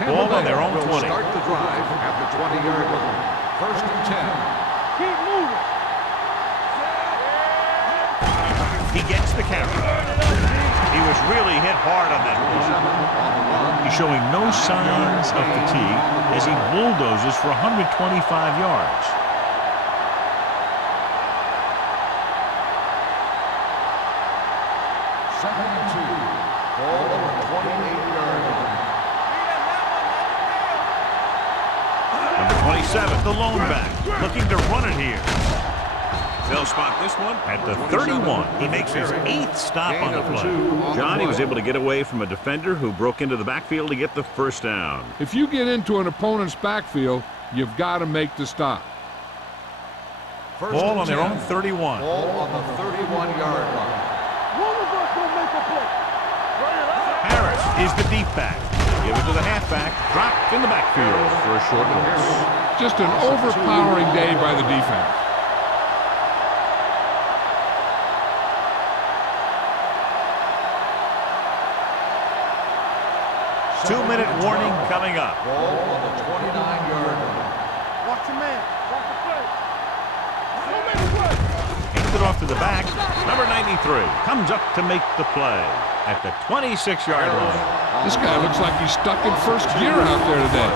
Ball on their own 20. Start the drive at the 20-yard line. First and 10. Keep moving. He gets the carry. He was really hit hard on that play. He's showing no signs of fatigue as he bulldozes for 125 yards. Second and 2. Ball on the 28-yard line. Number 27, the lone back, looking to run it here. They'll spot this one at the 31. He makes his 8th stop on the play. John, he was able to get away from a defender who broke into the backfield to get the first down. If you get into an opponent's backfield, you've got to make the stop. Ball on their own 31. Ball on the 31-yard line. One of us will make a play. Harris is the deep back. Give it to the halfback. Dropped in the backfield for a short loss. Just an overpowering day by the defense. Two-minute warning coming up. Ball on the 29-yard line. Watch your man. Watch the play. Don't make a play. Hands it off to the back. Number 93 comes up to make the play at the 26-yard line. This guy looks like he's stuck in first gear out there today.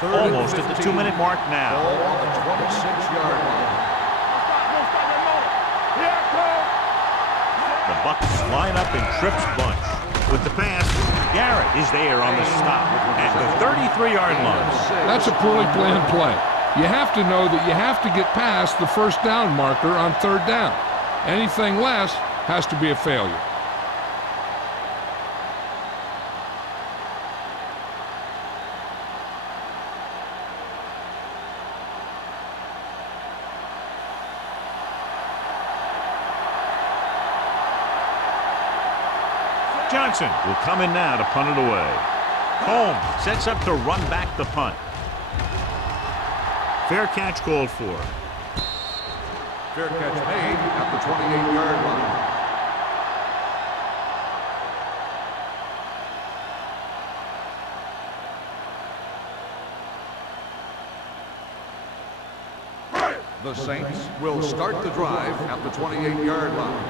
Almost at the 2-minute mark now. Ball on the 26-yard line. The Bucks line up in trips bunch. With the pass, Garrett is there on the stop at the 33-yard line. That's a poorly planned play. You have to know that you have to get past the first down marker on third down. Anything less has to be a failure. Johnson will come in now to punt it away. Holmes sets up to run back the punt. Fair catch called for. Fair catch made at the 28-yard line. The Saints will start the drive at the 28-yard line.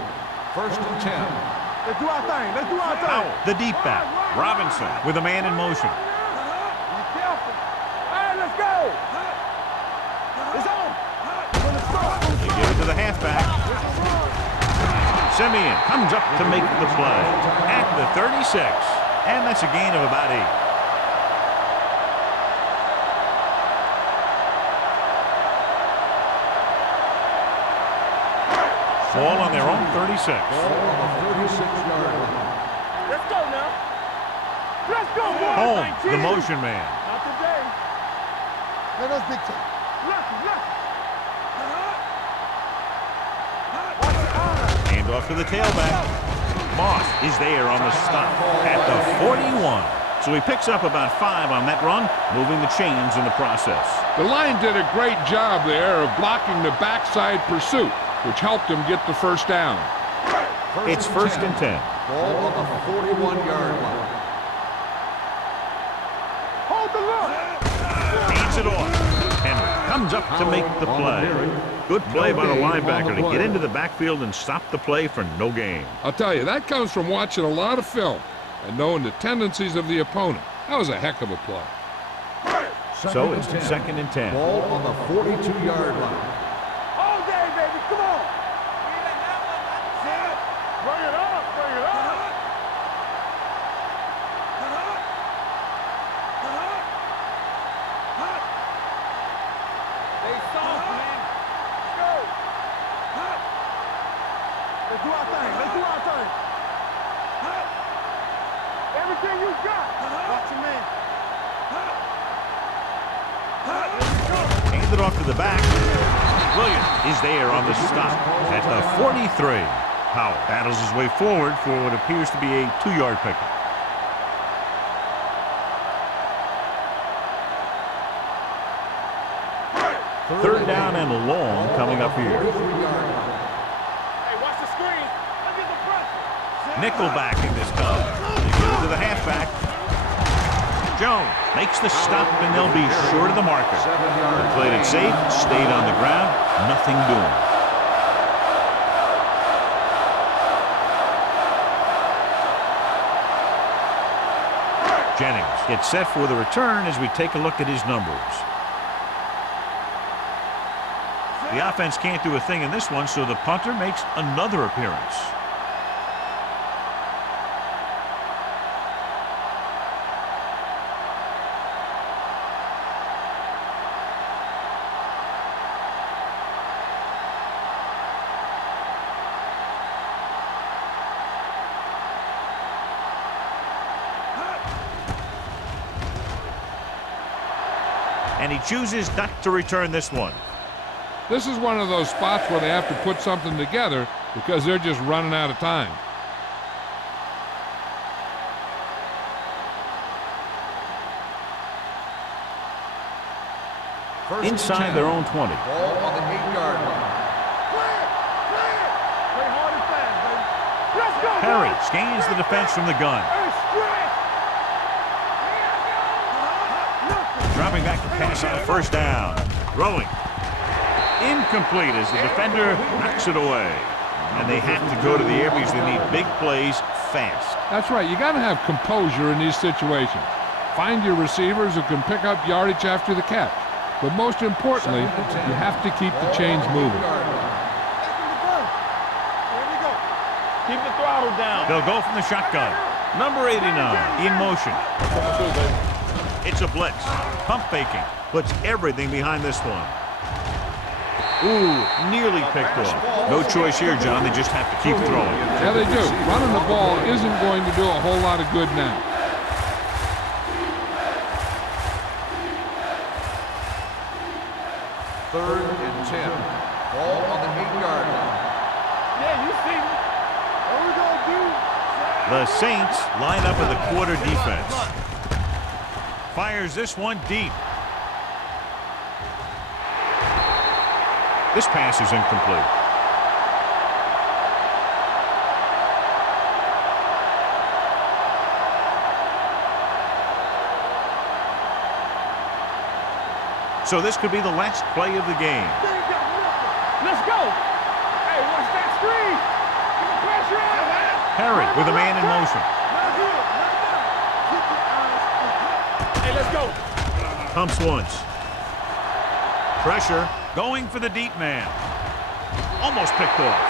1st and 10. Let's do our thing. Let's do our thing. Powell, the deep back. Robinson with a man in motion. Be careful. All right, let's go. It's on. Gonna start. They give it to the halfback. Simeon comes up to make the play at the 36. And that's a gain of about 8. Ball on their own 36. Ball on the 36-yard line. Let's go now. Let's go, boys. Holmes, the motion man. Not today. Let us big time. Look. Hand off to the tailback. Moss is there on the stop at the 41. So he picks up about 5 on that run, moving the chains in the process. The line did a great job there of blocking the backside pursuit, which helped him get the first down. It's 1st and 10. Ball on the 41-yard line. Hold the look. Feeds it off. Henry comes up to make the play. Good play by the linebacker to get into the backfield and stop the play for no gain. I'll tell you, that comes from watching a lot of film and knowing the tendencies of the opponent. That was a heck of a play. So it's 2nd and 10. Ball on the 42-yard line. All day, baby. Come on. Bring it up. Bring it up. Stay soft, man. Let's go. Let's do our thing. Let's do our thing. Everything you got. Watch your man. Hand it off to the back. Williams is there on the stop at the 43. Powell battles his way forward for what appears to be a 2-yard pickup. Third down and long coming up here. Hey, watch the screen. Look at the pressure. Nickel backing this time. They give it to the halfback. Jones makes the stop, and they'll be short of the marker. They played it safe, stayed on the ground, nothing doing. Jennings gets set for the return as we take a look at his numbers. The offense can't do a thing in this one, so the punter makes another appearance. And he chooses not to return this one. This is one of those spots where they have to put something together because they're just running out of time. Inside their own 20. Ball on the 8-yard line. Play hard and fast, baby. Let's go, Harry boys. scans the defense from the gun. Hey, stretch. Dropping back to pass on 1st down. Throwing. Incomplete as the defender knocks it away. And they have to go to the air because they need big plays fast. That's right. You got to have composure in these situations. Find your receivers who can pick up yardage after the catch. But most importantly, you have to keep the chains moving. Here we go. Keep the throttle down. They'll go from the shotgun. Number 89 in motion. It's a blitz. Pump faking. Puts everything behind this one. Ooh, nearly picked off. No choice here, John. They just have to keep throwing. Yeah, they do. Running the ball isn't going to do a whole lot of good now. Third and 10. Ball on the 8-yard line. Yeah, you see. What we gonna do? The Saints line up with a quarter defense. Fires this one deep. This pass is incomplete. So this could be the last play of the game. Let's go. Hey, watch that screen. Get the pressure on, man. Harry with a man in motion. Hey, let's go. Pumps once. Pressure. Going for the deep man. Almost picked off.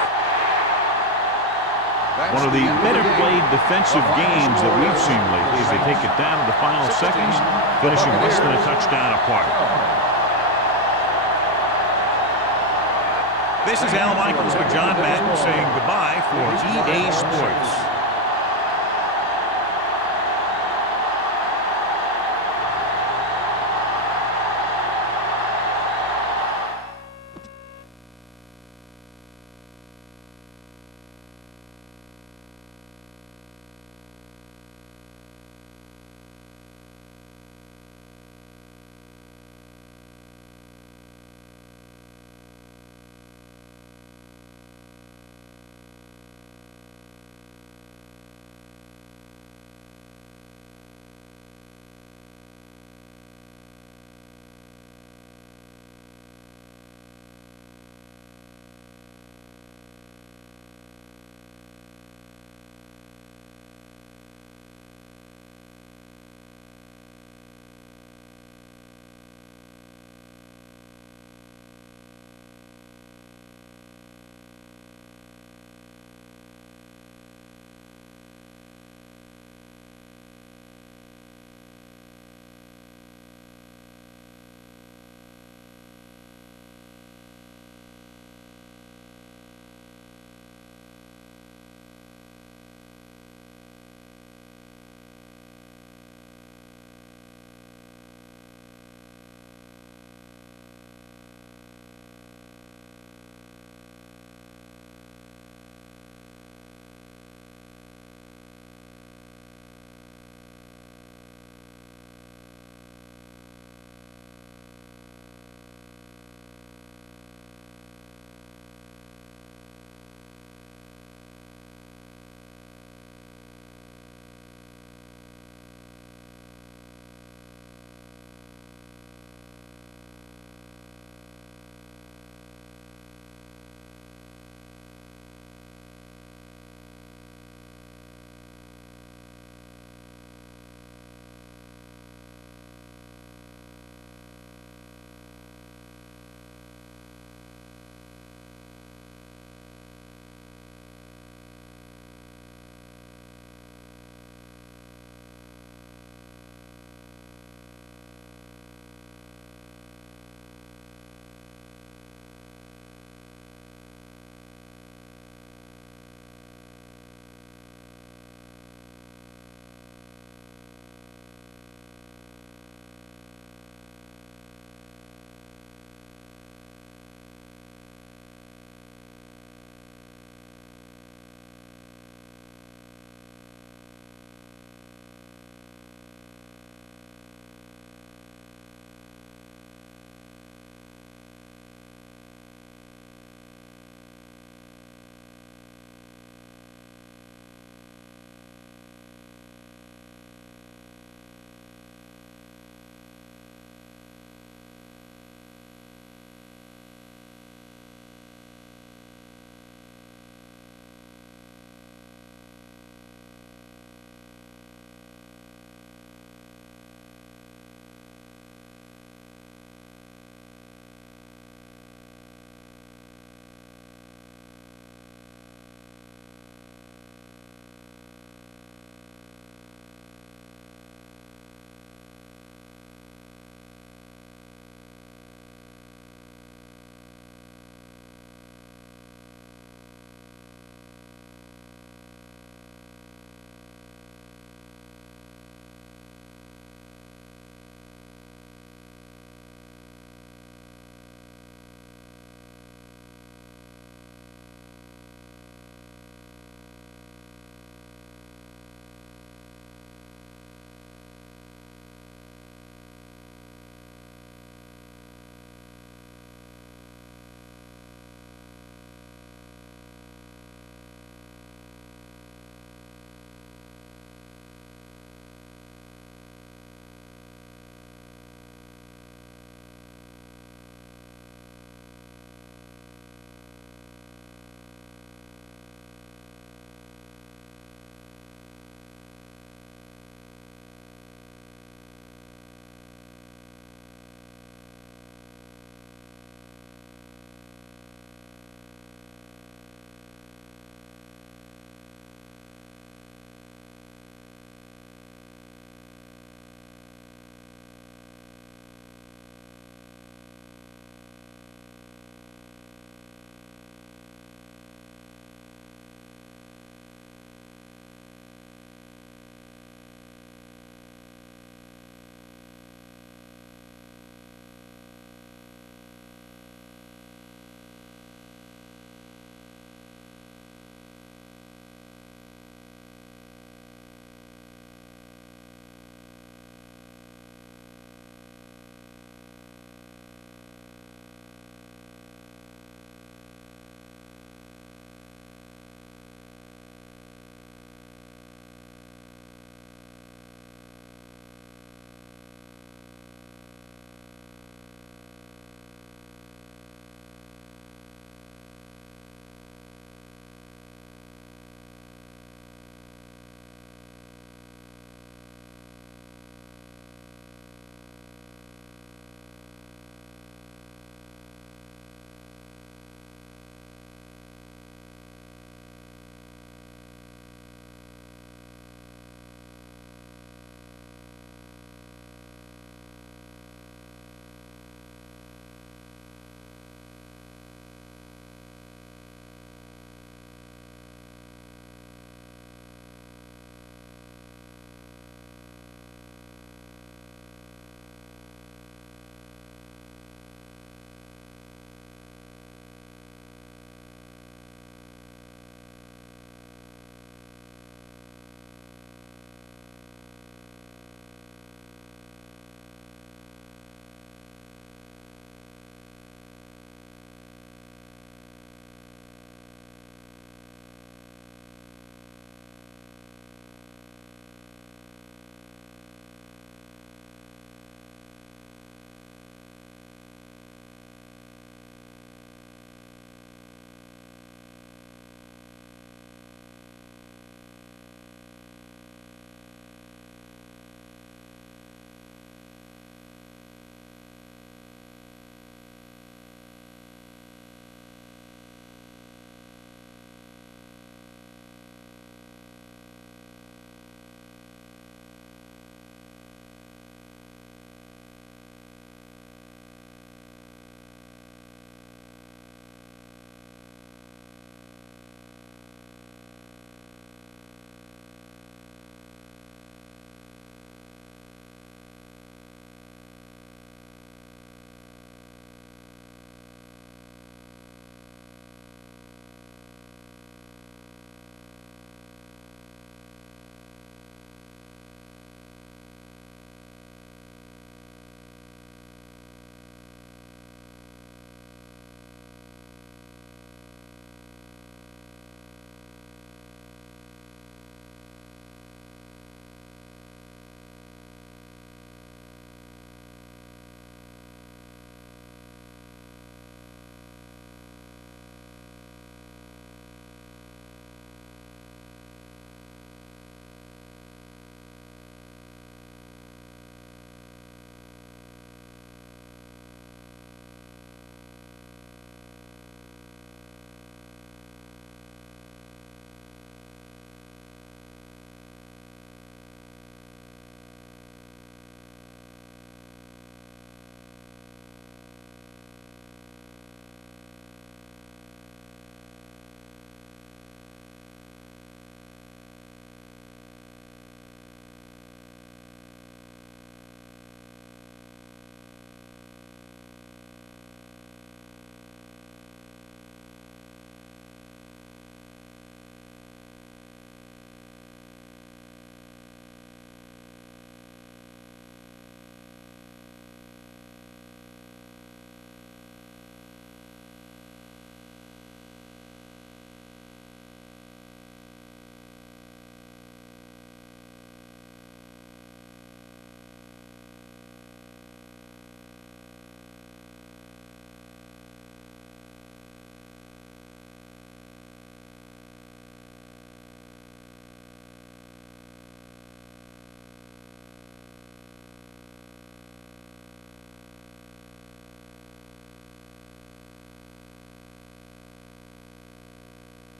One of the better played defensive games that we've seen lately as they take it down to the final seconds, finishing less than a touchdown apart. This is Al Michaels with John Madden saying goodbye for EA Sports.